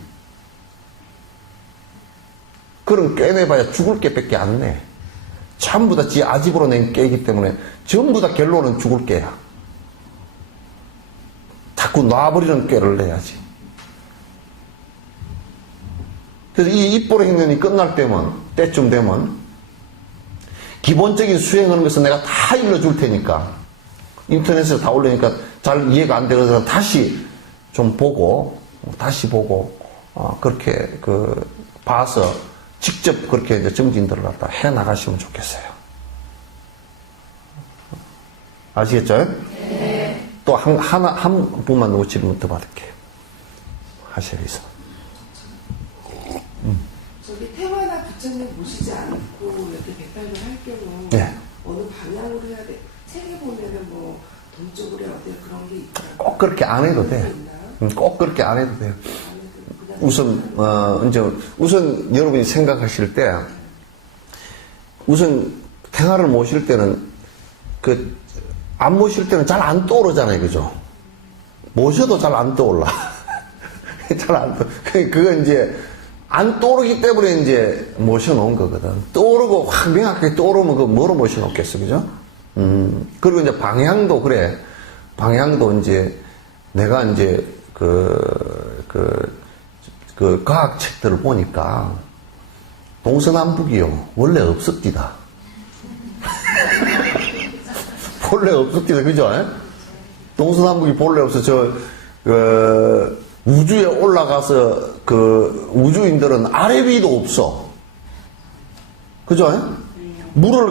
그럼 꿰내봐야 죽을 깨밖에 안 내. 전부 다 지 아집으로 낸 깨이기 때문에 전부 다 결론은 죽을 깨야. 자꾸 놔버리는 꾀를 내야지. 그래서 이 입보로 행련이 끝날 때쯤 되면 기본적인 수행하는 것은 내가 다 일러줄 테니까 인터넷에 다 올리니까 잘 이해가 안 되거든 다시 좀 보고 그렇게 봐서 직접 그렇게 이제 정진들을 갖다 해 나가시면 좋겠어요. 아시겠죠? 네. 또 한 분만 놓치면 더 받을게요. 하셔야겠어. 저기 태화나 부처님 모시지 않고 이렇게 백발을 할 경우 네. 어느 방향으로 해야 돼? 책에 보면은 뭐 동쪽으로 어때 그런 게 있다. 꼭 그렇게 안 해도 돼. 꼭 그렇게 안 해도 돼요. 우선 여러분이 생각하실 때 우선 태화를 모실 때는 안 모실 때는 잘 안 떠오르잖아요, 그죠? 모셔도 잘 안 떠올라. 잘 안 떠. 그건 이제 안 떠오르기 때문에 이제 모셔놓은 거거든. 떠오르고 확 명확하게 떠오르면 그 뭐로 모셔놓겠어, 그죠? 그리고 이제 방향도 그래. 방향도 이제 내가 이제 과학책들을 보니까 동서남북이요. 원래 없었디다. 본래 없었디다. 그죠? 동서남북이 본래 없어. 우주에 올라가서 우주인들은 아래 위도 없어. 그죠? 물을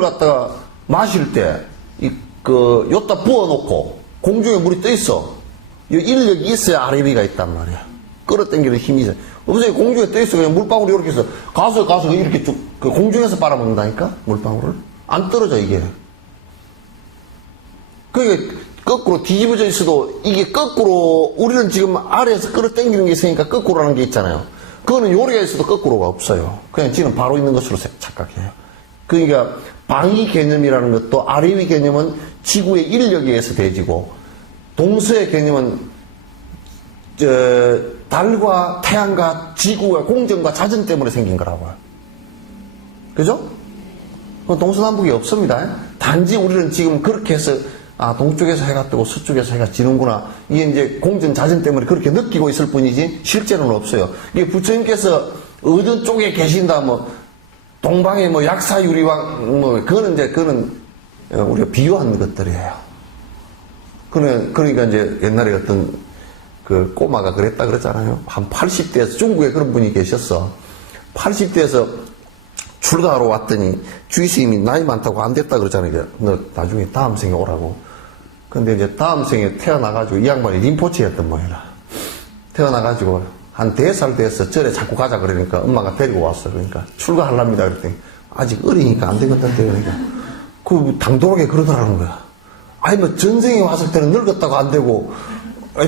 갖다가 마실 때, 여기다 부어놓고, 공중에 물이 떠 있어. 이 인력이 있어야 아래 위가 있단 말이야. 끌어당기는 힘이 있어. 없어요. 공중에 떠 있어. 그냥 물방울이 이렇게 있어. 가서 이렇게 쭉, 공중에서 빨아먹는다니까? 물방울을. 안 떨어져, 이게. 그게 거꾸로 뒤집어져 있어도 이게 거꾸로 우리는 지금 아래에서 끌어당기는 게 있으니까 거꾸로라는 게 있잖아요. 그거는 요리가 있어도 거꾸로가 없어요. 그냥 지금 바로 있는 것으로 착각해요. 그러니까 방위 개념이라는 것도 아래 위 개념은 지구의 인력에 의해서 대지고 동서의 개념은 달과 태양과 지구와 공전과 자전 때문에 생긴 거라고요. 그죠? 동서남북이 없습니다. 단지 우리는 지금 그렇게 해서 동쪽에서 해가 뜨고 서쪽에서 해가 지는구나. 이게 이제 공전 자전 때문에 그렇게 느끼고 있을 뿐이지 실제로는 없어요. 이게 부처님께서 어느 쪽에 계신다 동방의 약사유리왕 그거는 우리가 비유한 것들이에요. 그러니까 이제 옛날에 어떤 꼬마가 그랬다 그랬잖아요. 한 80대에서 중국에 그런 분이 계셨어. 80대에서 출가하러 왔더니 주의스님이 나이 많다고 안 됐다 그러잖아요. 너 나중에 다음 생에 오라고. 근데 이제 다음 생에 태어나가지고 이 양반이 림포치였던 모양이라. 태어나가지고 한 4살 돼서 절에 자꾸 가자 그러니까 엄마가 데리고 왔어. 그러니까 출가하랍니다. 그랬더니 아직 어리니까 안 되겠던데. 그러니까 당돌하게 그러더라는 거야. 아니 전생에 왔을 때는 늙었다고 안 되고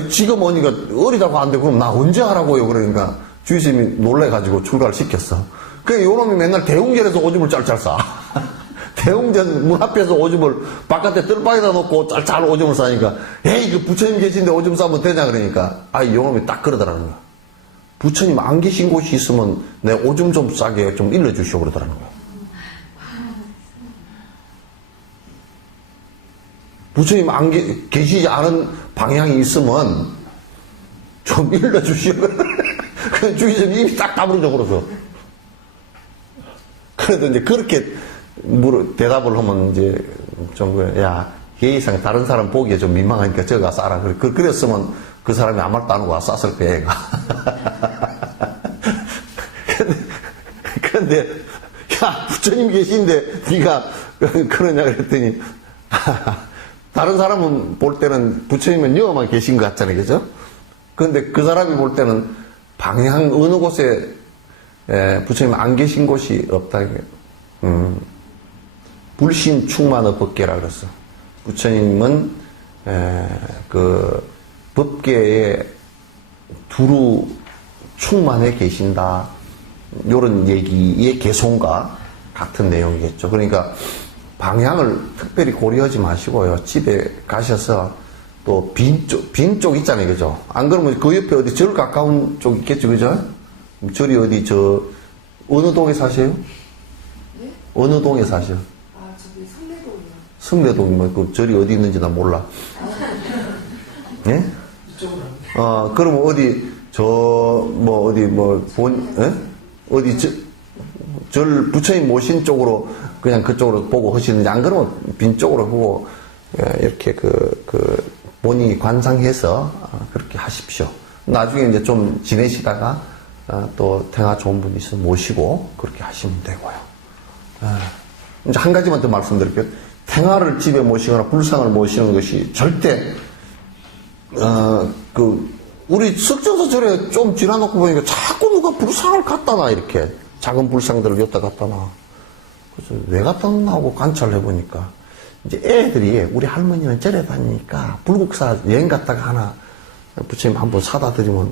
지금 오니까 어리다고 안 되고 그럼 나 언제 하라고요. 그러니까 주의스님이 놀래가지고 출가를 시켰어. 그래 요놈이 맨날 대웅전에서 오줌을 짤짤 싸. 대웅전 문 앞에서 오줌을 바깥에 뜰방에다 놓고 짤짤 오줌을 싸니까 에이 부처님 계신데 오줌 싸면 되냐 그러니까 요놈이 딱 그러더라는 거야. 부처님 안 계신 곳이 있으면 내 오줌 좀 싸게 좀 일러주시오 그러더라는 거야. 부처님 안 계시지 않은 방향이 있으면 좀 일러주시오. 그래서 주의스님 입이 딱 다물어져 그래서. 그래도 이제 그렇게 대답을 하면 이제 예의상 다른 사람 보기에 좀 민망하니까 저가 싸라. 그랬으면 그 사람이 아무 말도 안 하고 쌌을 거야, 얘가. 근데, 야, 부처님 계신데, 네가 그러냐 그랬더니, 다른 사람은 볼 때는 부처님은 여만 계신 것 같잖아요, 그죠? 근데 그 사람이 볼 때는 방향 어느 곳에 부처님 안 계신 곳이 없다. 불신 충만의 법계라 그랬어. 부처님은 법계에 두루 충만해 계신다. 요런 얘기의 개송과 같은 내용이겠죠. 그러니까 방향을 특별히 고려하지 마시고요. 집에 가셔서 또 빈 쪽 있잖아요. 그죠? 안 그러면 그 옆에 어디 절 가까운 쪽 있겠죠. 그죠? 절이 어디 어느 동에 사세요? 네? 어느 동에 사세요? 저기 성내동이요. 성내동이면 그 절이 어디 있는지 나 몰라. 예? 이쪽으로. 그러면 어디 절 부처님 모신 쪽으로 그냥 그쪽으로 보고 하시는지 안 그러면 빈 쪽으로 보고 이렇게 본인이 관상해서 그렇게 하십시오. 나중에 이제 좀 지내시다가 또 태가 좋은 분 있으면 모시고 그렇게 하시면 되고요. 이제 한 가지만 더 말씀드릴게요. 태가를 집에 모시거나 불상을 모시는 것이 절대 우리 석정서 절에 좀 지나놓고 보니까 자꾸 누가 불상을 갖다 놔 이렇게 작은 불상들을 여기다 갖다 놔. 그래서 왜 갖다 놨나 하고 관찰을 해보니까 이제 애들이 우리 할머니는 절에 다니니까 불국사 여행 갔다가 하나 부처님 한번 사다 드리면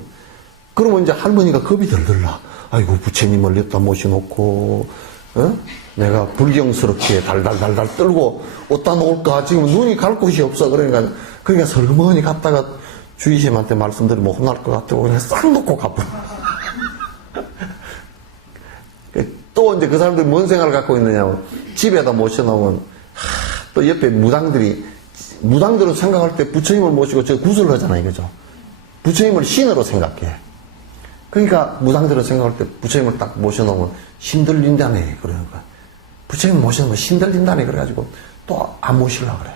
그러면 이제 할머니가 겁이 들들라. 아이고 부처님을 여기다 모셔놓고 내가 불경스럽게 달달달달 떨고 어디다 놓을까 지금 눈이 갈 곳이 없어. 그러니까 설거머니 갔다가 주의심한테 말씀드리면 혼날 것 같다고 그냥 싹 놓고 가버려. 또 이제 그 사람들이 뭔 생각을 갖고 있느냐고 집에다 모셔놓으면 또 옆에 무당들은 생각할 때 부처님을 모시고 저 구슬을 하잖아요. 그죠? 부처님을 신으로 생각해. 그러니까 무당들은 생각할 때 부처님을 딱 모셔놓으면 힘들린다네. 그러는 거야. 부처님 모셔놓으면 힘들린다네. 그래가지고 또 안 모시려고 그래.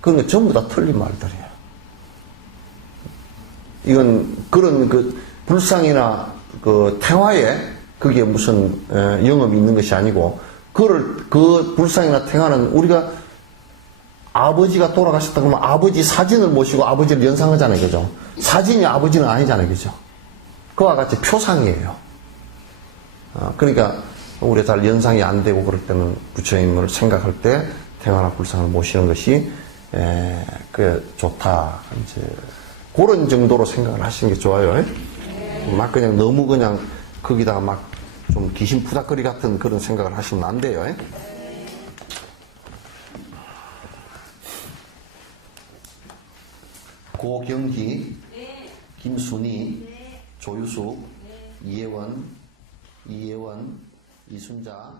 그런 거 전부 다 틀린 말들이에요. 이건 그런 그 불상이나 그 태화에 그게 무슨 영업이 있는 것이 아니고 그 불상이나 태화는 우리가 아버지가 돌아가셨다 그러면 아버지 사진을 모시고 아버지를 연상하잖아요. 그죠? 사진이 아버지는 아니잖아요. 그죠? 그와 같이 표상이에요. 그러니까 우리가 잘 연상이 안 되고 그럴 때는 부처님을 생각할 때 태화나 불상을 모시는 것이 좋다. 이제 그런 정도로 생각을 하시는 게 좋아요. 막 그냥 너무 그냥 거기다가 막 좀 귀신 푸닥거리 같은 그런 생각을 하시면 안 돼요. 고경희, 김순희, 조유숙, 이예원, 이순자,